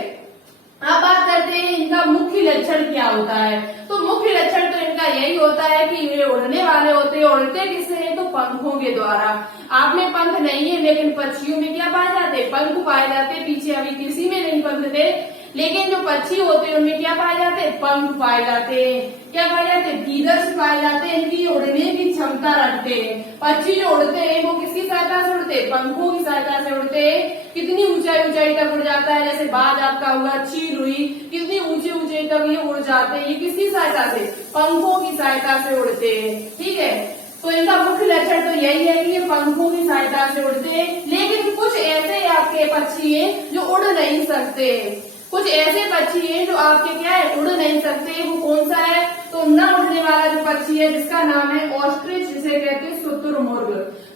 अब बात करते हैं इनका मुख्य लक्षण क्या होता है। तो मुख्य लक्षण तो इनका यही होता है कि ये उड़ने वाले होते हैं। उड़ते किससे हैं, तो पंखों के द्वारा। आप में पंख नहीं है लेकिन पक्षियों में क्या पाए जाते हैं, पंख पाए जाते हैं। पीछे अभी किसी में नहीं पंख थे, लेकिन जो पक्षी होते हैं उनमें क्या पाए जाते हैं, पंख पाए जाते हैं। क्या पाए जाते हैं, फीदर्स पाए जाते हैं। इनकी उड़ने की क्षमता रखते हैं। पक्षी जो उड़ते हैं वो किसकी सहायता से उड़ते हैं, पंखों की सहायता से उड़ते हैं। कितनी ऊंचाई ऊंचाई तक उड़ जाता है, जैसे बाज आपका हुआ, चील हुई, कितनी ऊंचे ऊंचे तक ये उड़ जाते हैं। ये किसकी सहायता से, पंखों की सहायता से उड़ते हैं, ठीक है। तो इनका मुख्य लक्षण तो यही है कि ये पंखों की सहायता से उड़ते हैं। लेकिन कुछ ऐसे आपके पक्षी हैं जो उड़ नहीं सकते। कुछ ऐसे पक्षी हैं जो आपके क्या है, उड़ नहीं सकते। वो कौन सा है, तो न उड़ने वाला जो पक्षी है जिसका नाम है ऑस्ट्रिच, जिसे कहते हैं शुतुरमुर्ग।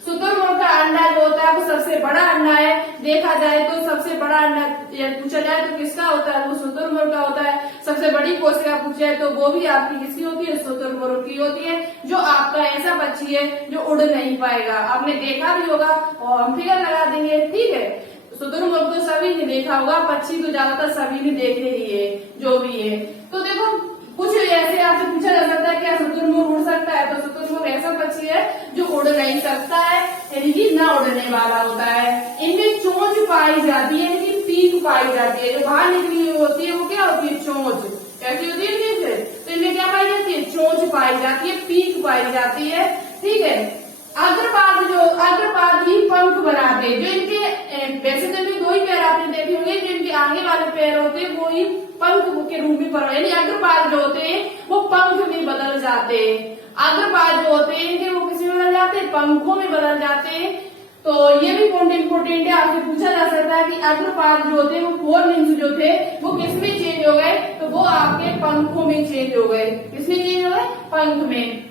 शुतुरमुर्ग का अंडा जो होता है वो सबसे बड़ा अंडा है। देखा जाए तो सबसे बड़ा अंडा पूछा जाए तो किसका होता है, वो शुतुरमुर्ग का होता है। सबसे बड़ी कोशिका पूछा जाए तो वो भी आपकी किसकी होती है, शुतुरमुर्ग की होती है, जो आपका ऐसा पक्षी है जो उड़ नहीं पाएगा। आपने देखा भी होगा और हम फिगर लगा देंगे, ठीक है। शुतुरमुर्ग तो सभी ने देखा होगा, पक्षी तो ज्यादातर सभी ने देखे ही है, जो भी है। तो देखो कुछ ऐसे आपसे पूछा जा सकता है क्या शुतुरमुर्ग उड़ सकता है, तो शुतुरमुर्ग ऐसा पक्षी है जो उड़ नहीं सकता है, यानी कि न उड़ने वाला होता है। इनमें चोंच पाई जाती है, यानी कि पीक पाई जाती है। जो बाहर निकली हुई होती है वो क्या होती है, चोंच। कैसी होती है इनमें, तो इनमें क्या पाई जाती है, चोंच पाई जाती है, पीक पाई जाती है, ठीक है। अग्रपाद ही पंख बनाते हैं। जो इनके वैसे तो इनके 2 ही पैर आपने देखे होंगे, जो इनके आगे वाले पैर होते हैं वो ही पंख के रूप में यानी अग्रपाद जो होते हैं वो पंख में बदल जाते हैं। अग्रपाद जो होते हैं इनके वो किस में बदल जाते हैं, पंखों में बदल जाते हैं। तो ये भी पॉइंट इम्पोर्टेंट है, आपसे पूछा जा सकता है कि अग्रपाद जो होते हैं वो 4 लिम्स जो थे वो किस में चेंज हो गए, तो वो आपके पंखों में चेंज हो गए। किसमें चेंज हो गए, पंख में।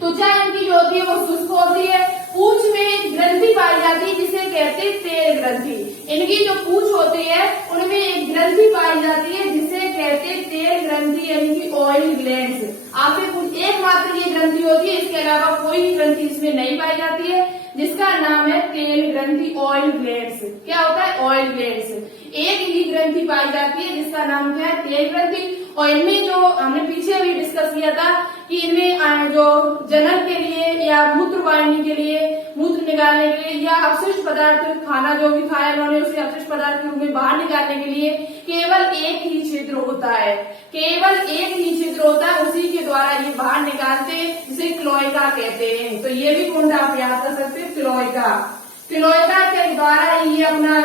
त्वचा इनकी जो होती है वो शुष्क होती है। पूंछ में एक ग्रंथि पाई जाती है जिसे कहते हैं तेल ग्रंथि। इनकी जो पूंछ होती है उनमें एक ग्रंथि पाई जाती है जिसे कहते हैं तेल ग्रंथि, यानी कि ऑयल ग्लैंड्स। आपसे एकमात्र ये ग्रंथि होती है, इसके अलावा कोई ग्रंथि इसमें नहीं पाई जाती है, जिसका नाम है तेल ग्रंथि, ऑयल ग्लैंड्स। क्या होता है, ऑयल ग्लैंड्स। एक ही ग्रंथि पाई जाती है जिसका नाम क्या है, तेल ग्रंथि। और इनमें जो हमने पीछे भी डिस्कस किया था कि इनमें जो जनन के लिए या मूत्र वाहिनी के लिए, मूत्र निकालने के लिए या अपशिष्ट पदार्थ, खाना जो भी खाया उन्होंने उसे अपशिष्ट पदार्थ के रूप में बाहर निकालने के लिए केवल एक ही छिद्र होता है। केवल एक ही छिद्र होता है, उसी के द्वारा ये बाहर निकालते हैं, जिसे क्लोएका कहते हैं। तो ये भी पॉइंट आप याद कर सकते हैं, क्लोएका। क्लोएका के द्वारा ये अपना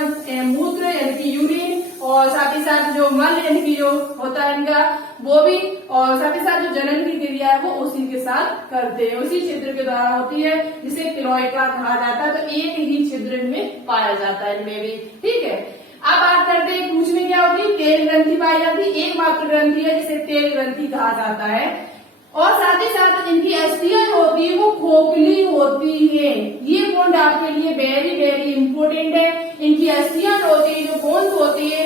मूत्र यानी कि यूरिन और साथ ही साथ जो मल यानी कि जो होता है इनका वो भी, और साथ ही साथ जो जनन की क्रिया है वो उसी के साथ करते हैं, उसी छिद्र के द्वारा होती है, जिसे क्लोएका कहा जाता है। तो एक ही छिद्र इनमें पाया जाता है, इनमें भी, ठीक है। अब बात करते हैं पूंछ में क्या होती है, तेल ग्रंथि पाई जाती है। एकमात्र ग्रंथि है जिसे तेल ग्रंथि कहा जाता है। और साथ ही साथ इनकी अस्थियां होती है वो खोखली होती है। ये पॉइंट आपके लिए वेरी वेरी इंपॉर्टेंट है। इनकी अस्थियां होती है, जो बोन्स होती है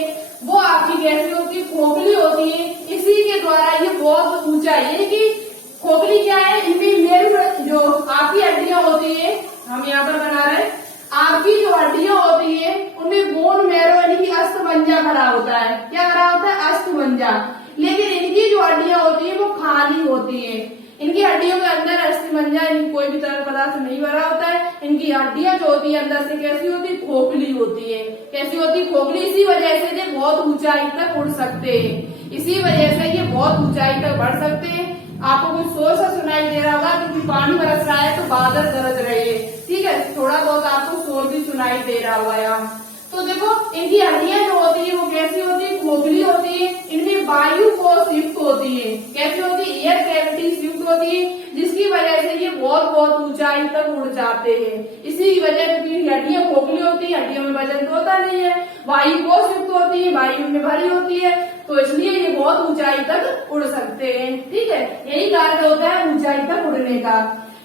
है इनमें मेल जो आपकी हड्डियां होती है, हम यहाँ पर बना रहे हैं, आपकी जो हड्डियां होती है उनमें बोन मैरो यानी कि अस्थमंजा भरा होता है। क्या भरा होता है? अस्थमंजा। लेकिन इनकी जो हड्डियां होती है वो खाली होती है। इनकी हड्डियों के अंदर अस्थमंजा यानी कोई भी तरल पदार्थ नहीं भरा होता है। इनकी हड्डियां जो होती है अंदर से कैसी होती है? खोखली होती है। कैसी होती है? खोखली। इसी वजह से ये बहुत ऊंचाई तक उड़ सकते हैं। इसी वजह से ये बहुत ऊंचाई तक बढ़ सकते हैं। आपको कुछ शोर सा सुनाई दे रहा होगा क्योंकि पानी बरस रहा है तो बादल गरज रहे हैं, ठीक है, थोड़ा बहुत आपको शोर भी सुनाई दे रहा होगा यहाँ। तो देखो इनकी हड्डियां जो होती है वो कैसी होती है? खोखली होती है। इनमें वायु कोश युक्त होती है। कैसी होती है? एयर कैविटीज युक्त होती है, जिसकी वजह से ये बहुत बहुत ऊंचाई तक उड़ जाते हैं। इसी वजह से हड्डियां खोखली होती है, हड्डियों में वजन तो होता नहीं है, वायु कोश युक्त होती है, वायु में भरी होती है, तो इसलिए ये बहुत ऊंचाई तक उड़ सकते हैं, ठीक है। यही कारण होता है ऊंचाई तक उड़ने का।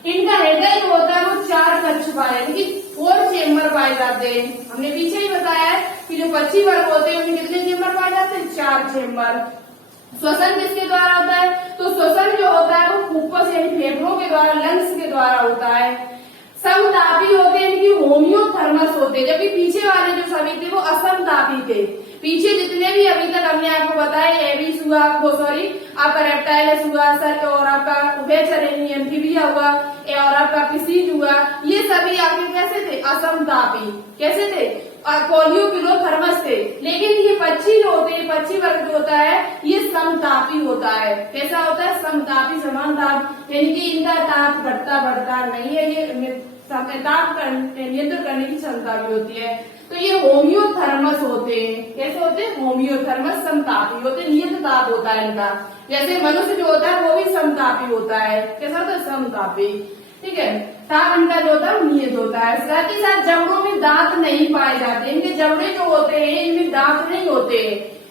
इनका हृदय जो होता है वो 4 कक्ष पाए यानी कि 4 चेम्बर पाए जाते हैं। हमने पीछे ही बताया है कि जो पक्षी वर्ग होते हैं उनमें कितने चेम्बर पाए जाते हैं? 4 चेम्बर। श्वसन किसके द्वारा होता है? तो श्वसन जो होता है वो फूफस यानी फेफड़ों के द्वारा, लंग्स के द्वारा होता है। समतापी होते हैं, इनकी होमियोथर्मस होते हैं, जबकि पीछे वाले जो सभी थे वो असमतापी थे। पीछे जितने भी अभी तक हमने आपको बताया, एविस हुआ, आपका रेप्टाइलस हुआ, सर और आपका उभयचर एम्फीबिया हुआ और आपका पिसीज हुआ, ये सभी आपके कैसे थे? असमतापी। कैसे थे? कोलियोपिलोथर्मस थे। लेकिन ये पक्षी जो होते हैं, पक्षी वर्ग जो होता है ये समतापी होता है। कैसा होता है? समतापी, समान ताप, यानी कि इनका ताप घटता बढ़ता नहीं है, ये ताप नियंत्रण करने की क्षमता भी होती है। तो ये होमियोथर्मस होते हैं। कैसे होते हैं? होमियोथर्मस, समतापी होते हैं, नियत ताप होता है इनका। जैसे मनुष्य जो होता है वो भी समतापी होता है। कैसा होता है? समतापी, ठीक है। ताप इनका जो होता है वो नियत होता है। साथ ही साथ जबड़ों में दांत नहीं पाए जाते। इनके जबड़े जो होते हैं इनमें दांत नहीं होते।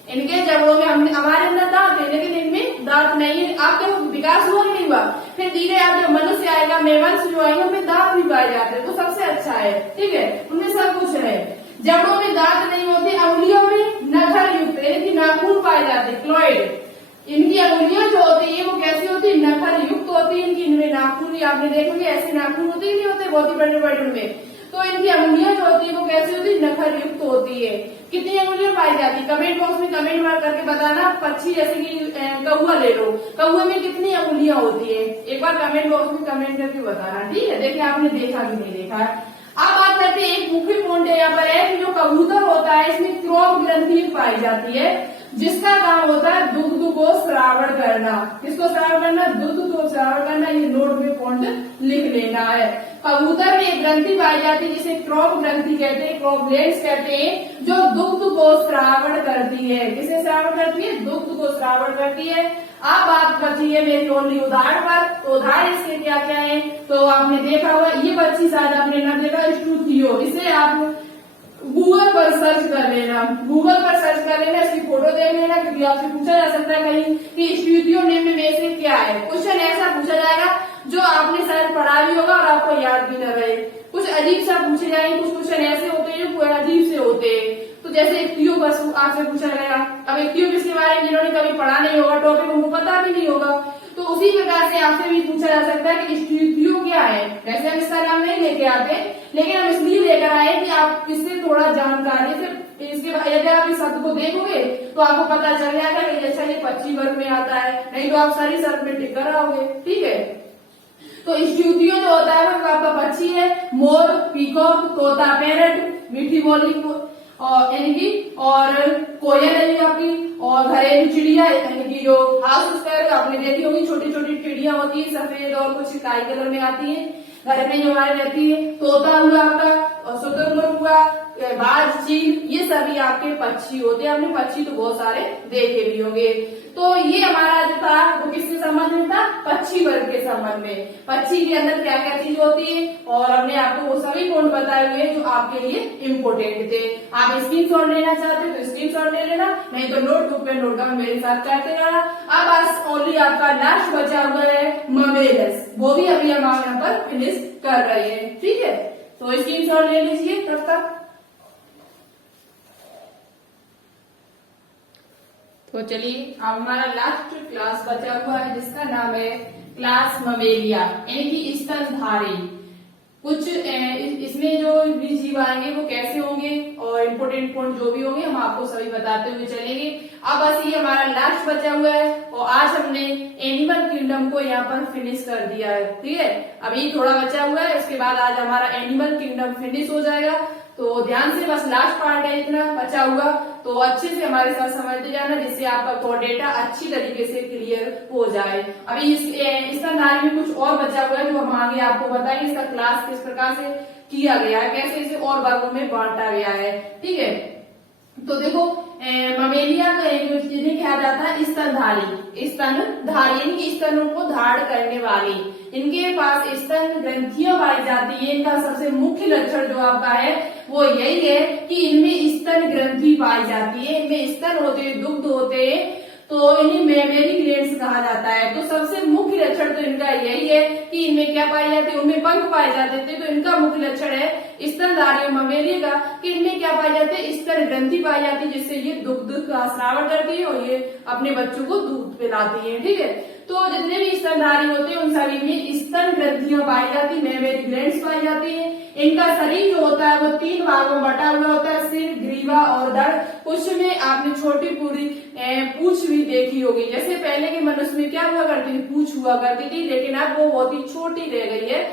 इनके जबड़ों में हमारे अंदर दांत है लेकिन इनमें दांत नहीं है। आपके विकास हुआ नहीं हुआ, फिर धीरे आप जो मनुष्य आएगा, मेमल्स जो आएंगे उनमें दांत भी पाए जाते हैं, तो सबसे अच्छा है, ठीक है, उनमें सब कुछ है। जबड़ों में दांत नहीं होते। अंगुलियों में नखर युक्त यानी कि नाखून पाए जाते, क्लॉइड। इनकी अंगुलियां जो होती है वो कैसी होती है? नखर युक्त होती है। इनकी इनमें नाखून आपने देखोगे ऐसे नाखून होते ही नहीं होते, बहुत ही बड़े बड़े उनमें। तो इनकी अंगुलियां जो होती है वो कैसी होती है? नखर युक्त होती है। कितनी अंगुलियां पाई जाती है? कमेंट बॉक्स में कमेंट मार करके बताना। पक्षी जैसे कि कौवा ले लो, कौवे में कितनी अंगुलियां होती है? एक बार कमेंट बॉक्स में कमेंट करके बताना, ठीक है। देखिए आपने देखा कि नहीं देखा है। अब बात करते हैं, एक मुख्य पॉइंट यहाँ पर है कि जो कबूतर होता है इसमें क्रोप ग्रंथि पाई जाती है, जिसका काम होता है दुग्ध को श्रावण करना। किसको श्रावण करना? दुग्ध को श्रावण करना। ये नोट में पॉइंट लिख लेना है। कबूतर में एक ग्रंथि पाई जाती है जिसे क्रॉप ग्रंथि कहते हैं, क्रॉप ग्लैंड्स कहते हैं, जो दुग्ध को श्रावण करती है। किसे श्रावण करती है? दुग्ध को श्रावण करती है। अब बात करती है मेरी ओनली उदाहरण पर। तो उदाहरण इसके क्या क्या है? तो आपने देखा होगा, ये पक्षी शायद आपने न देखा, स्टूथियो। इसे आप गूगल पर सर्च कर लेना, गूगल पर सर्च कर लेना, इसकी फोटो देख लेना, क्योंकि आपसे पूछा जा सकता है कहीं कि स्टूथियो निम्न में से क्या है। क्वेश्चन ऐसा पूछा जाएगा जो आपने शायद पढ़ा भी होगा और आपको याद भी न रहे। कुछ अजीब सा पूछे जाएंगे, कुछ क्वेश्चन ऐसे होते हैं जो अजीब से होते हैं। तो जैसे इक्तियो बस आपसे पूछा गया, अब इक्तियो किसके बारे में जिन्होंने कभी पढ़ा नहीं होगा, टॉपिक उनको पता भी नहीं होगा, तो उसी प्रकार से आपसे भी पूछा जा सकता है कि इक्तियो क्या है। वैसे हम इसका नाम नहीं लेके आते, लेकिन हम इसलिए लेकर आए कि आप इससे थोड़ा जानकारी से इसके यदि आप इस शब्द को देखोगे तो आपको पता चल जाएगा कि अच्छा ये पक्षी वर्ग में आता है, नहीं तो आप सारी शब्द में टिक कर आओगे, ठीक है। तो स्टूथियो जो होता है वो आपका पक्षी है। मोर, पीकॉक, तोता, पैरट, मीठी बोली और यानी कि और कोयल है आपकी, और घरेलू चिड़िया यानी कि जो हाउस स्पैरो आपने देखी होगी, छोटी छोटी चिड़िया होती है, सफेद और कुछ काई कलर में आती है, घर में जो हमारे रहती है। तोता हुआ आपका, और शुतुरमुर्ग हुआ, बाज, चील, ये सभी आपके पक्षी होते हैं। आपने पक्षी तो बहुत सारे देखे भी होंगे। तो ये हमारा जो था वो किसके संबंध में था? पक्षी वर्ग के संबंध में। पक्षी के अंदर क्या क्या चीज होती है, और हमने आपको वो सभी पॉइंट बताए हुए जो आपके लिए इम्पोर्टेंट थे। आप स्क्रीनशॉट लेना चाहते हो तो स्क्रीनशॉट ले लेना, नहीं तो नोटबुक पे नोट डाउन मेरे साथ करते रहना। अब आज ओनली आपका लास्ट बचा हुआ है ममेलस, वो भी अभी हम यहाँ पर फिनिश कर रहे हैं, ठीक है। तो स्क्रीनशॉट ले लीजिए तब तक। तो चलिए अब हमारा लास्ट क्लास बचा हुआ है जिसका नाम है क्लास ममेलिया यानी कि स्तनधारी। कुछ इसमें जो भी जीव आएंगे वो कैसे होंगे और इम्पोर्टेंट पॉइंट जो भी होंगे हम आपको सभी बताते हुए चलेंगे। अब बस ये हमारा लास्ट बचा हुआ है और आज हमने एनिमल किंगडम को यहाँ पर फिनिश कर दिया है। ठीक है, अभी थोड़ा बचा हुआ है, इसके बाद आज हमारा एनिमल किंगडम फिनिश हो जाएगा। तो ध्यान से बस लास्ट पार्ट है, इतना बचा हुआ, तो अच्छे से हमारे साथ समझते जाना जिससे आपका डेटा अच्छी तरीके से क्लियर हो जाए। अभी इसका नाम में कुछ और बचा हुआ है जो हम आगे आपको बताएंगे। इसका क्लास किस प्रकार से किया गया है, कैसे इसे और वर्गों में बांटा गया है। ठीक है, तो देखो ममेलिया का जिन्हें कहा जाता है स्तनधारी, स्तनधारी यानी कि स्तनों को धारण करने वाली। इनके पास स्तन ग्रंथियां पाई जाती है। इनका सबसे मुख्य लक्षण जो आपका है वो यही है कि इनमें स्तन ग्रंथि पाई जाती है। इनमें स्तन होते हैं, दुग्ध होते हैं, तो इन्हें मेमरी ग्लैंड्स कहा जाता है। तो सबसे मुख्य लक्षण तो इनका यही है कि इनमें क्या पाए जाते हैं, उनमें पंख पाए जाते थे। तो इनका मुख्य लक्षण है स्तनधारी ममेलिया का कि इनमें क्या पाए जाते हैं, स्तन ग्रंथि पाई जाती है, जिससे ये दुग्ध का स्राव करती है और ये अपने बच्चों को दूध पिलाती है। ठीक है, तो जितने भी स्तनधारी होते हैं उन सभी में स्तन ग्रंथियां पाई जाती है, मेमरी ग्लैंड्स पाई जाती है। इनका शरीर जो होता है वो 3 भागों में बटा हुआ होता है, सिर, ग्रीवा और धड़। उसमें आपने छोटी पूरी पूंछ भी देखी होगी। जैसे पहले के मनुष्य में क्या हुआ करती थी, पूंछ हुआ करती थी, लेकिन अब वो बहुत ही छोटी रह गई है।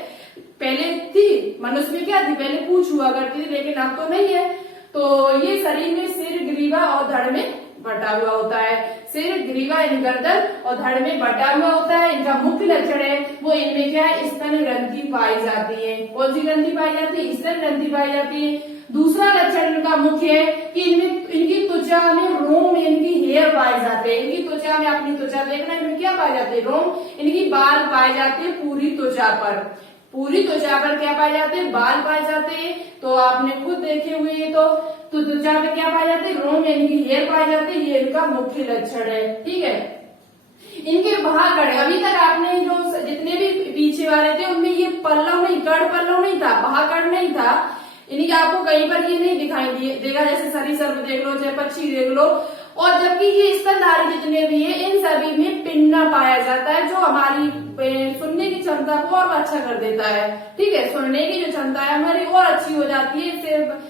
पहले थी मनुष्य में क्या थी, पहले पूंछ हुआ करती थी, लेकिन अब तो नहीं है। तो ये शरीर में सिर, ग्रीवा और धड़ में बटा हुआ होता है। सिर, ग्रीवा यानी गर्दन और धड़ में बटा हुआ होता है। इनका मुख्य लक्षण है वो इनमें क्या है, स्तन ग्रंथि पाई जाती है। कौन सी ग्रंथि पाई जाती है, स्तन ग्रंथि पाई जाती है। दूसरा लक्षण इनका मुख्य है कि इनमें इनकी त्वचा में रोम, इनकी हेयर पाए जाते हैं। इनकी त्वचा में, अपनी त्वचा देखना, इनमें क्या पाए जाते हैं, रोम, इनकी बाल पाए जाते हैं पूरी त्वचा पर। पूरी त्वचा पर क्या पाए जाते हैं, बाल पाए जाते हैं। तो आपने खुद देखे हुए हैं। तो त्वचा पे क्या पाए जाते हैं, रोम यानी कि हेयर पाए जाते हैं। ये इनका मुख्य लक्षण है। ठीक है, इनके भागकड़, अभी तक आपने जो जितने भी पीछे वाले थे उनमें ये पल्लव नहीं, कड़ पल्लव नहीं था, भागकड़ नहीं था। इन्हीं आपको कहीं पर ये नहीं दिखाई देगा, जैसे सरीसृप देख लो, चाहे पक्षी देख लो। और जबकि ये स्तनधारी जितने भी है इन सभी में पिन्ना पाया जाता है, जो हमारी सुनने की क्षमता को और अच्छा कर देता है। ठीक है, सुनने की जो क्षमता है हमारी और अच्छी हो जाती है, इससे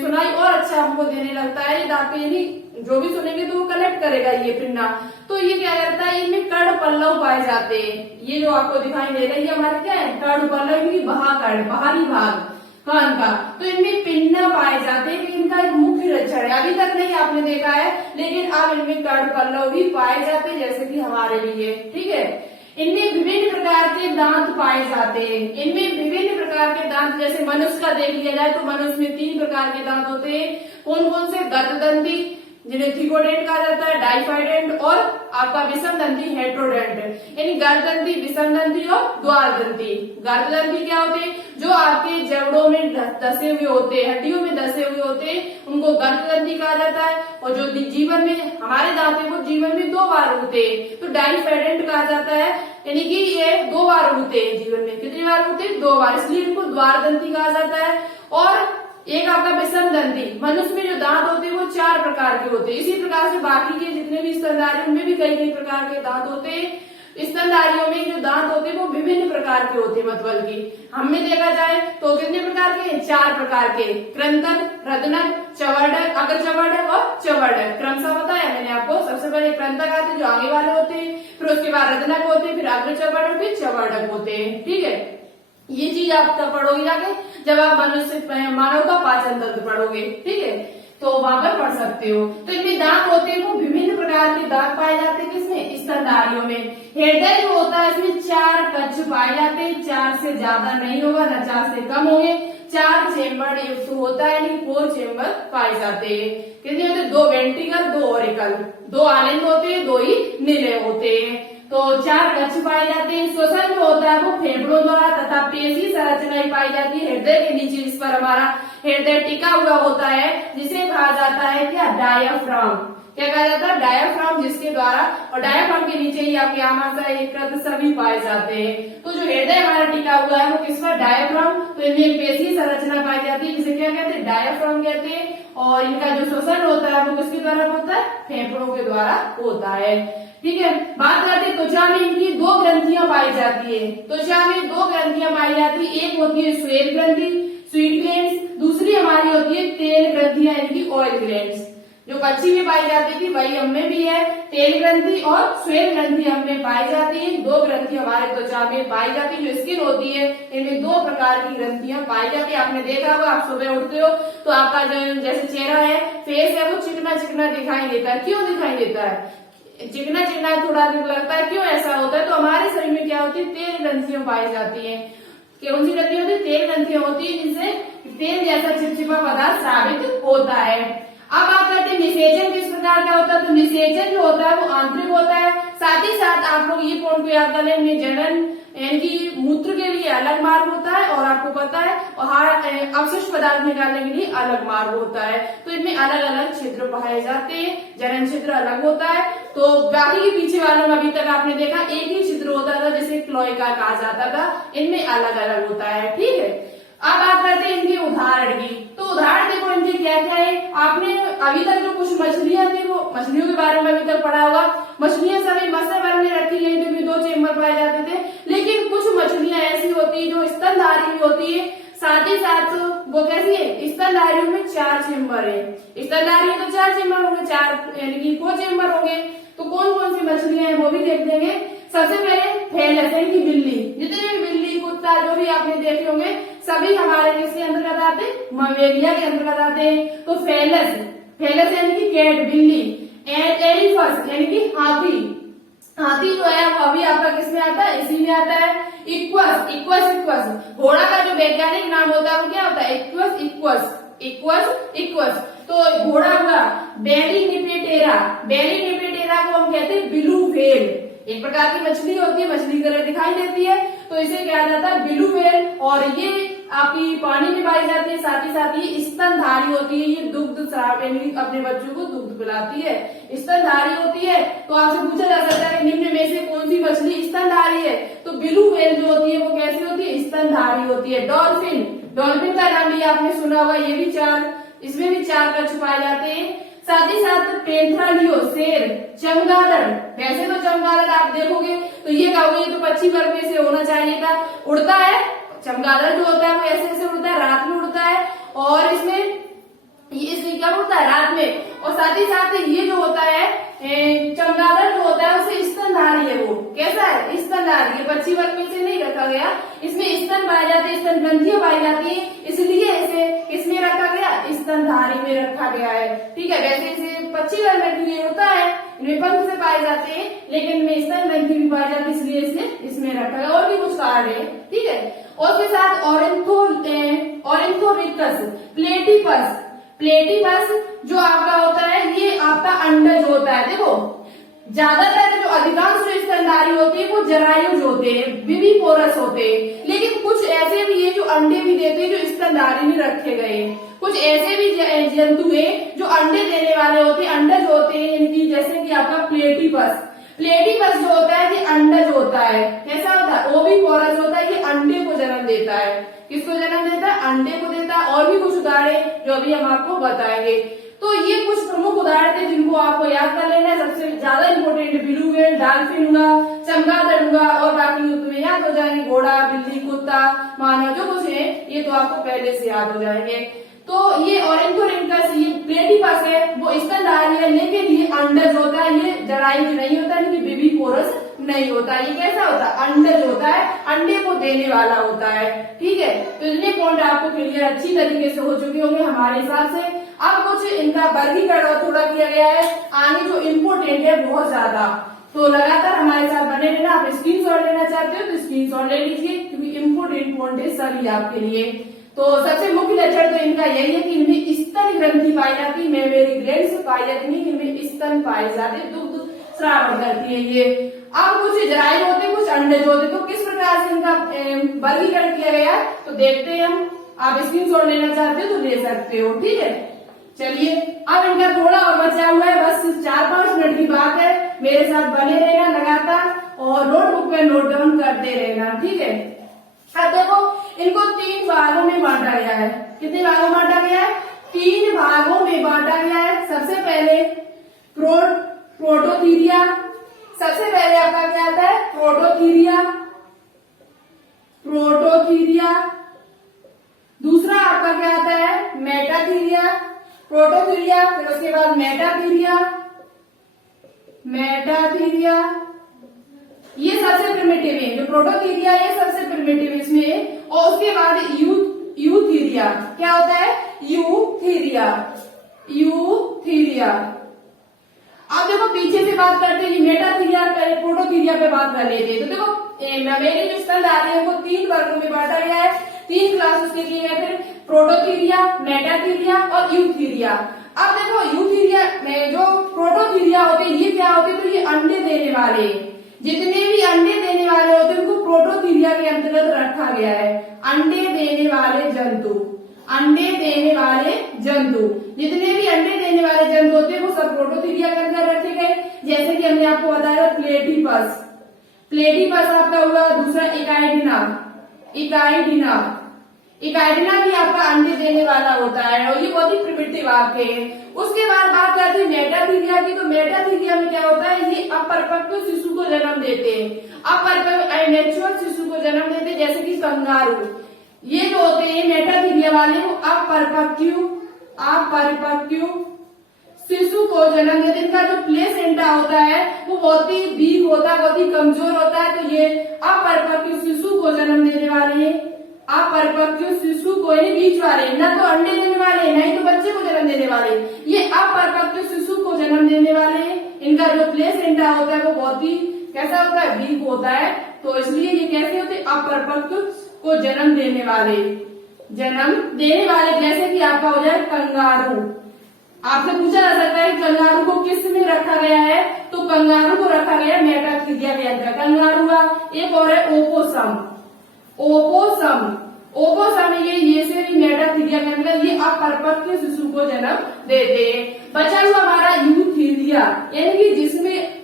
सुनाई और अच्छा हमको देने लगता है। यानी जो भी सुनेंगे तो वो कलेक्ट करेगा ये पिन्ना। तो ये क्या करता है, इनमें कड़ पल्लव पाए जाते हैं। ये जो आपको दिखाई दे रहा है ये हमारे क्या है, कड़ पल्लव, इनकी बाहरी भाग कान का। तो इनमें पिन्ना पाए जाते हैं, इनका एक मुख्य लक्षण है। अभी तक नहीं आपने देखा है, लेकिन अब इनमें कड़ पल्लव भी पाए जाते हैं, जैसे कि हमारे लिए। ठीक है, इनमें विभिन्न प्रकार के दांत पाए जाते हैं। इनमें विभिन्न प्रकार के दांत, जैसे मनुष्य का देख लिया जाए तो मनुष्य में 3 प्रकार के दांत होते हैं। कौन कौन से, गर्ददंती जिन्हें थिकोडेंट कहा जाता है, डाइफाइडेंट, और आपका विषमदंती हेट्रोडेंट। यानी गर्ददंती, विषमदंती और द्वारदंती। गर्ददंती क्या होते हैं, जो आपके जबड़ों में धसे हुए होते हैं, हड्डियों में धसे हुए होते हैं, उनको गर्ददंती कहा जाता है। और जो जीवन में हमारे दांत है वो जीवन में 2 बार उगते हैं, तो डाइफाइडेंट कहा जाता है। यानी कि ये 2 बार उगते हैं जीवन में। कितनी बार उगते हैं, 2 बार, इसलिए इनको द्वारदंती कहा जाता है। और एक आपका विषमदंती, मनुष्य में जो दांत होते हैं वो 4 प्रकार के होते हैं। इसी प्रकार से बाकी के जितने भी स्तनधारी उनमें भी कई कई प्रकार के दांत होते हैं। स्तनधारियों में जो दांत होते हैं वो विभिन्न प्रकार के होते हैं। मतलब की हमें देखा जाए तो कितने प्रकार के, 4 प्रकार के, क्रंदन, रदनक, चवर्डक, अग्र चवर्डक और चवर्डक। क्रमशः बताया मैंने आपको। सबसे पहले क्रंदक आते हैं जो आगे वाले होते हैं, फिर उसके बाद रदनक होते हैं, फिर अग्र चवर्डक, फिर चवर्डक होते हैं। ठीक है, ये चीज आप तब पढ़ोगे जाके जब आप मनुष्य मानव का पाचन तंत्र पढ़ोगे। ठीक है, तो वहां पर पढ़ सकते हो। तो इनमें दांत होते हैं वो विभिन्न प्रकार के दांत पाए जाते हैं। किसमें, स्तनधारियों में। हृदय जो होता है इसमें 4 कक्ष पाए जाते हैं। 4 से ज्यादा नहीं होगा, न 4 से कम होंगे। 4 चेम्बर होता है, यानी 4 चेम्बर पाए जाते हैं। कितने होते हैं, 2 वेंट्रिकल, 2 ऑरिकल, 2 आलिंग होते हैं, 2 ही निलय होते हैं। तो 4 कक्ष पाए जाते हैं। श्वसन जो होता है वो फेफड़ों द्वारा तथा पेशी संरचना पाई जाती है हृदय के नीचे। इस पर हमारा हृदय टिका हुआ होता है, जिसे कहा जाता है क्या, डायाफ्राम। क्या कहा जाता है, डायाफ्राम, जिसके द्वारा, और डायाफ्राम के नीचे ही आपके आमाशय, यकृत सभी पाए जाते हैं। तो जो हृदय हमारा टिका हुआ है वो किस पर, डायाफ्राम। तो इनमें एक पेशी संरचना पाई जाती है, जिसे क्या कहते हैं, डायाफ्राम कहते हैं। और इनका जो श्वसन होता है वो किसके द्वारा होता है, फेफड़ों के द्वारा होता है। ठीक है। बात करते हैं त्वचा में इनकी 2 ग्रंथियां पाई जाती है। त्वचा में 2 ग्रंथियां पाई जाती है, एक होती है श्वेत ग्रंथि स्वीट ग्लैंड्स, दूसरी हमारी होती है तेल ग्रंथियां इनकी ऑयल ग्लैंड्स। जो पक्षी में पाई जाती थी वही हम में भी है, तेल ग्रंथि और श्वेत ग्रंथि हम में पाई जाती है। 2 ग्रंथि हमारे त्वचा में पाई जाती है। जो स्किन होती है इनमें 2 प्रकार की ग्रंथियां पाई जाती है। आपने देखा होगा, आप सुबह उठते हो तो आपका जो जैसे चेहरा है, फेस है, वो चिकना चिकना दिखाई देता है। क्यों दिखाई देता है? चिकना चिकना थोड़ा लगता है, क्यों ऐसा होता है? तो हमारे शरीर में क्या होती है, तेल ग्रंथियां पाई जाती है। कौन सी ग्रंथि होती है? तेल ग्रंथियां होती है, जिनसे तेल जैसा चिपचिपा पदार्थ स्रावित होता है। अब बात करते हैं निषेचन किस प्रकार का होता है। तो निषेचन जो होता है वो आंतरिक होता है। साथ ही साथ आप लोग ये पॉइंट को याद कर लें, जनन यानी कि मूत्र के लिए अलग मार्ग होता है और आपको पता है और अवशिष्ट पदार्थ निकालने के लिए अलग मार्ग होता है। तो इनमें अलग अलग क्षेत्र पाए जाते हैं। जनन क्षेत्र अलग होता है। तो बाकी के पीछे वालों में अभी तक आपने देखा एक ही छिद्र होता था, जैसे क्लोएका कहा जाता था। इनमें अलग अलग होता है, ठीक है। अब बात करते हैं इनके उदाहरण की। तो उदाहरण देखो इनके क्या क्या है। आपने अभी तक जो कुछ मछलियां थी वो मछलियों के बारे में अभी तक पढ़ा होगा। मछलियां सभी मत्स्य वर्ग में रखी गई, जिनमें 2 चेम्बर पाए जाते थे। लेकिन कुछ मछलियां ऐसी होती है जो स्तनधारी भी होती है, साथ ही साथ वो कैसी है, स्तनधारियों में 4 चेम्बर है। स्तनधारी है तो 4 चेम्बर होंगे, 4 यानी कि 4 चेम्बर होंगे। तो कौन कौन सी मछलियां हैं वो भी देख देंगे। सबसे पहले फैलस यानी कि बिल्ली। जितने भी बिल्ली कुत्ता जो भी आपने देखे होंगे सभी हमारे किसके अंतर्गत आते हैं, मवेलिया के अंतर्गत आते हैं। तो फैलस, फैलस यानी कि कैट बिल्ली। एलिफस यानी कि हाथी, हाथी जो है वो अभी आपका किसमें आता है, इसी में आता है। इक्वस, इक्वस इक्वस घोड़ा का जो वैज्ञानिक नाम होता है वो क्या होता है, इक्वस इक्वस इक्वस इक्वस। तो घोड़ा हुआ बेलीनिपेटेरा, बेलीनिपेटेरा को हम कहते हैं ब्लू व्हेल। एक प्रकार की मछली होती है, मछली की तरह दिखाई देती है, तो इसे कहा जाता है ब्लू व्हेल। और ये आपकी पानी में पाई जाती है। साथ ही साथ ये स्तनधारी होती है। ये दुग्ध स्राव यानी अपने बच्चों को दुग्ध पिलाती है, स्तनधारी होती है। तो आपसे पूछा जा सकता है कि निम्न में से कौन सी मछली स्तनधारी है। तो ब्लू व्हेल जो होती है वो कैसी होती है, स्तनधारी होती है। डॉल्फिन, डॉल्फिन का नाम भी आपने सुना होगा। ये भी 4, इसमें भी 4 कच्छ पाए जाते हैं। साथ ही साथ पेंथ्रालियो शेर, चमगादड़। वैसे तो चमगादड़ आप देखोगे तो ये कहोगे ये तो पक्षी वर्ग में से होना चाहिए था, उड़ता है। चमगादड़ जो होता है वो ऐसे ऐसे उड़ता है, रात में उड़ता है। और इसमें क्या उड़ता है, रात में। और साथ ही साथ ये जो होता है चमगादड़ जो होता है उसे स्तनधारी है। वो कैसा है, स्तनधारी है। पक्षी वर्ग में से नहीं रखा गया, इसमें स्तन पाए जाते हैं, स्तन ग्रंथियां पाई जाती है, इसलिए इसे किसमें रखा गया, स्तनधारी में रखा गया है, ठीक है। वैसे इसे पक्षी वर्ग में क्यों होता है, इनमें पंख से पाए जाते हैं, लेकिन इनमें स्तन ग्रंथि भी पाई जाती है, इसलिए इसे इसमें रखा गया। और भी कुछ कारण है, ठीक है। और उसके साथ ऑरेंथोरिकस, प्लेटिपस। प्लेटिपस जो आपका होता है ये आपका अंडज होता है। देखो ज्यादातर जो अधिकांश जो स्तनधारी होते हैं वो जरायुज होते हैं, विविपोरस होते हैं। लेकिन कुछ ऐसे भी है जो अंडे भी देते हैं, जो स्तनधारी में रखे गए हैं। कुछ ऐसे भी जंतु हैं जो अंडे देने वाले होते हैं, अंडज होते हैं इनकी, जैसे कि आपका प्लेटिपस। प्लेटिपस जो होता है ये अंडज होता है। कैसा होता है, ओविपोरस होता है। ये अंडे को जन्म देता है। किसको जन्म देता है, अंडे को देता है। और भी कुछ उदाहरण जो अभी हम आपको बताएंगे। तो ये कुछ प्रमुख उदाहरण थे जिनको आपको याद कर लेना है। सबसे ज्यादा इंपोर्टेंट ब्लू व्हेल, डॉल्फिन हुआ, चमगादड़ हुआ, और बाकी तुम्हें याद हो जाएंगे घोड़ा, बिल्ली, कुत्ता, मानव जो कुछ है ये तो आपको पहले से याद हो जाएंगे। तो ये ऑरेंथोरिकस, ये प्लेटिपस है, वो स्तनधारी है, लेकिन ये अंडज होता है। ये जरायुज नहीं होता, ये विविपोरस नहीं होता। ये कैसा होता है, अंडज होता है, अंडे को देने वाला होता है, ठीक है। तो इतने पॉइंट आपको क्लियर अच्छी तरीके से हो चुके होंगे हमारे हिसाब से। अब कुछ इनका वर्गीकरण थोड़ा किया गया है, आगे जो इम्पोर्टेंट है बहुत ज्यादा। तो लगातार हमारे साथ बने रहना। आप स्क्रीनशॉट लेना चाहते हो तो स्क्रीनशॉट ले लीजिए, क्योंकि इम्पोर्टेंट पॉइंट है सभी आपके लिए। तो सबसे मुख्य लक्षण तो इनका यही है कि इनमें स्तन ग्रंथि पाई जाती है, मेमोरी ग्लैंड्स पाई जाती है, इनमें स्तन पाए जाते, दुग्ध स्राव करती है ये। अब कुछ जरायुज होते हैं, कुछ अंडज होते हैं। तो किस प्रकार से इनका वर्गीकरण किया गया है तो देखते हैं हम। आप स्क्रीनशॉट लेना चाहते हो तो ले सकते हो, ठीक है। चलिए अब इनका थोड़ा और बचा हुआ है, बस 4-5 मिनट की बात है। मेरे साथ बने रहना लगातार और नोटबुक पे नोट डाउन करते रहना, ठीक है। अब देखो इनको 3 भागों में बांटा गया है। कितने भागों में बांटा गया है, 3 भागों में बांटा गया है। सबसे पहले प्रोटोथीरिया, सबसे पहले आपका क्या आता है, प्रोटोथीरिया, प्रोटोथीरिया। दूसरा आपका क्या आता है, मेटाथीरिया, प्रोटोथीरिया, फिर उसके बाद मेटाथीरिया, मेटाथीरिया। ये सबसे प्रिमिटिव है, जो प्रोटोथीरिया ये सबसे प्रिमिटिव इसमें। और उसके बाद यूथीरिया, क्या होता है, यूथीरिया, यूथीरिया। अब देखो पीछे से बात करते हैं, मेटाथीरिया प्रोटोथीरिया पे बात कर लेते हैं। तो देखो मेरे जो स्तंभ आ रहे हैं वो 3 वर्गों में बांटा गया है, 3 क्लास उसके लिए है, फिर प्रोटोथीरिया, मेटाथीरिया और यूथीरिया। अब देखो यूथीरिया में जो प्रोटोथीरिया होते हैं ये क्या होते हैं, तो ये अंडे देने वाले, जितने भी अंडे देने वाले होते हैं उनको प्रोटोथीरिया के अंतर्गत रखा गया है। अंडे देने वाले जंतु, अंडे देने वाले जंतु, जितने भी अंडे देने वाले जंतु होते हैं वो सब प्रोटोथीरिया के अंदर रखे गए। जैसे कि हमने आपको बताया प्लेटिपस, प्लेटिपस आपका हुआ। दूसरा इकाइडिना, इकाइडिना, इकाइडिना भी आपका अंडे देने वाला होता है और ये बहुत ही प्रिमिटिव आपके हैं। उसके बाद बात करते हैं मेटाथीरिया की। तो मेटाथीरिया में क्या होता है, ये अपरिपक्व शिशु को जन्म देते हैं, अपरिपक्व नेचुरल शिशु को जन्म देते हैं, जैसे कि कंगारू। ये जो होते हैं मेटाथीरिया वाले वो अपरिपक्व शिशु को जन्म देते हैं। इनका जो प्लेसेंटा होता है वो बहुत ही वीक होता है, बहुत ही कमजोर होता है। तो ये अपरिपक्व शिशु को जन्म देने वाले हैं, अपरिपक्व शिशु को, यानी बीच वाले, ना तो अंडे देने वाले ना ही तो बच्चे को जन्म देने वाले, ये अपरिपक्व शिशु को जन्म देने वाले हैं। इनका जो प्लेसेंटा होता है वो बहुत ही कैसा होता है, वीक होता है। तो इसलिए ये कैसे होते हैं, अपरिपक्व को जन्म देने वाले, जन्म देने वाले। जैसे कि आपका हो जाए कंगारू। आपसे पूछा जा सकता है कंगारू को किस में रखा गया है, तो कंगारू को रखा गया है मेटाथीरिया के अंदर, कंगारू हुआ। एक और है ओपोसम, ओपोसम, ओपोसम ये से भी मेटाथीरिया के अंदर, ये अपरिपक्व शिशु को जन्म देते हैं। बचा हुआ हमारा यूथीरिया, यानी कि जिसमें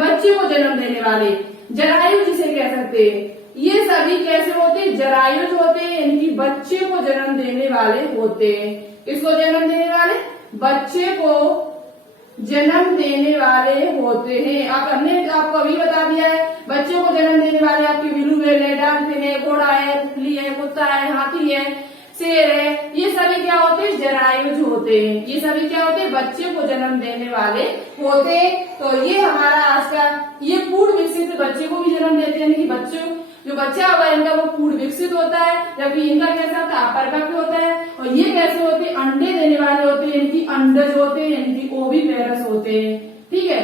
बच्चे को जन्म देने वाले, जरायु जिसे कह सकते हैं। ये सभी कैसे होते हैं, जरायुज होते हैं, यानी कि बच्चे को जन्म देने वाले होते हैं। किसको जन्म देने वाले, बच्चे को जन्म देने वाले होते हैं। आप हमने आपको अभी बता दिया है, बच्चों को जन्म देने वाले आपके बिल्लू है, डॉल्फिन है, घोड़ा है, तितली है, कुत्ता है, हाथी है, शेर है। ये सभी क्या होते हैं, जरायुज होते हैं। ये सभी क्या होते हैं, बच्चे को जन्म देने वाले होते हैं। तो ये हमारा आज का, ये पूर्ण विकसित बच्चे को भी जन्म देते हैं, यानी कि बच्चों जो बच्चा होगा इनका वो पूर्ण विकसित होता है, जबकि इनका कैसा होता है, अपरिपक्व होता है। और ये कैसे होते हैं, अंडे देने वाले होते हैं, यानी कि अंडज होते हैं, यानी कि ओविपेरस होते हैं। ठीक है,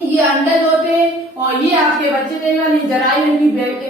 ये अंडज होते हैं और ये आपके बच्चे देने वाले जरायु, यानी कि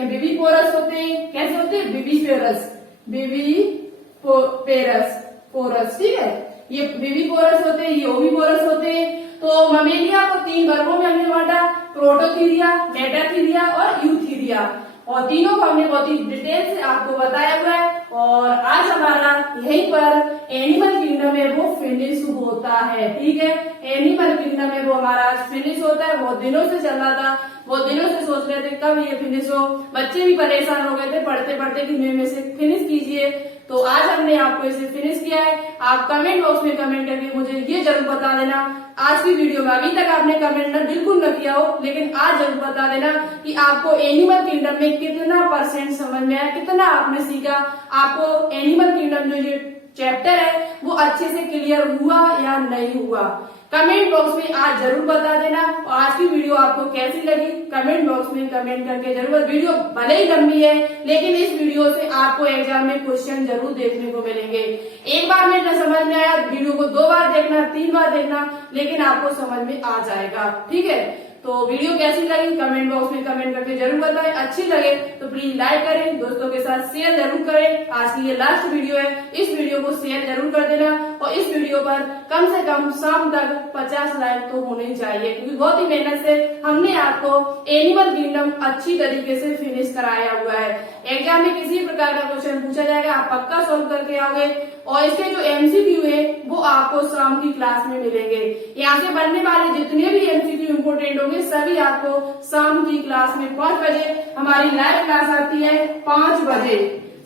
विविपोरस होते हैं। कैसे होते हैं, विविपेरस, विविपेरस, पोरस। ठीक है, ये विविपोरस होते हैं, ये ओविपोरस होते हैं। तो ममेलिया को 3 वर्गों में हमने बांटा, प्रोटोथीरिया, मेटाथीरिया और यूथीरिया। और तीनों को हमने बहुत ही डिटेल से आपको बताया हुआ है। और आज हमारा यहीं पर एनिमल किंगडम है वो फिनिश होता है। ठीक है, एनिमल किंगडम है वो हमारा आज फिनिश होता है। बहुत दिनों से चल रहा था, बहुत दिनों से सोच रहे थे कब ये फिनिश हो। बच्चे भी परेशान हो गए थे पढ़ते पढ़ते कि मेरे में से फिनिश कीजिए। तो आज हमने आपको इसे फिनिश किया है। आप कमेंट बॉक्स में कमेंट करके मुझे ये जरूर बता देना, आज की वीडियो में अभी तक आपने कमेंट बिल्कुल न किया हो, लेकिन आज जरूर बता देना कि आपको एनिमल किंगडम में कितना % समझ में आया, कितना आपने सीखा, आपको एनिमल किंगडम जो ये चैप्टर है वो अच्छे से क्लियर हुआ या नहीं हुआ। कमेंट बॉक्स में आज जरूर बता देना। और आज की वीडियो आपको कैसी लगी कमेंट बॉक्स में कमेंट करके जरूर। वीडियो भले ही लंबी है लेकिन इस वीडियो से आपको एग्जाम में क्वेश्चन जरूर देखने को मिलेंगे। एक बार में न समझ में आया, वीडियो को 2 बार देखना, 3 बार देखना, लेकिन आपको समझ में आ जाएगा। ठीक है, तो वीडियो कैसी लगी कमेंट बॉक्स में कमेंट करके जरूर बताएं। अच्छी लगे तो प्लीज लाइक करें, दोस्तों के साथ शेयर जरूर करें। आज की ये लास्ट वीडियो है, इस वीडियो को शेयर जरूर कर देना। और इस वीडियो पर कम से कम शाम तक 50 लाइक तो होने चाहिए, क्योंकि बहुत ही मेहनत से हमने आपको एनिमल किंगडम अच्छी तरीके से फिनिश कराया हुआ है। एग्जाम में किसी प्रकार का क्वेश्चन पूछा जाएगा, आप पक्का सोल्व करके आओगे। और इसके जो MCQ है वो आपको शाम की क्लास में मिलेंगे। यहाँ से बनने वाले जितने भी MCQ इम्पोर्टेंट होंगे सभी आपको शाम की क्लास में 5 बजे, हमारी लाइव क्लास आती है 5 बजे,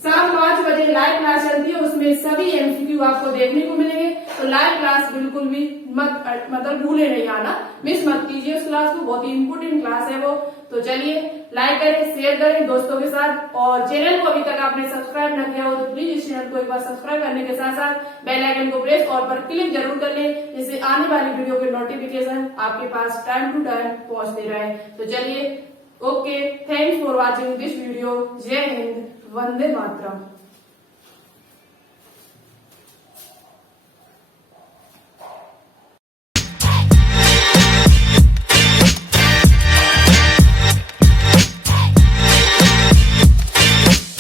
शाम 5 बजे लाइव क्लास चलती है, उसमें सभी एमसीक्यू आपको देखने को मिलेंगे। तो लाइव क्लास बिल्कुल भी मत मतलब भूले नहीं आना, मिस मत कीजिए उस क्लास को, बहुत ही इंपोर्टेंट क्लास है वो। तो चलिए लाइक करें, शेयर करें दोस्तों के साथ, और चैनल को अभी तक आपने सब्सक्राइब न किया हो तो प्लीज इस चैनल को एक बार सब्सक्राइब करने के साथ साथ बेल आइकन को प्रेस और पर क्लिक जरूर कर लें, जिससे आने वाली वीडियो के नोटिफिकेशन आपके पास टाइम टू टाइम पहुंचते रहे। तो चलिए okay, thanks for watching this video. जय हिंद, वंदे मातरम।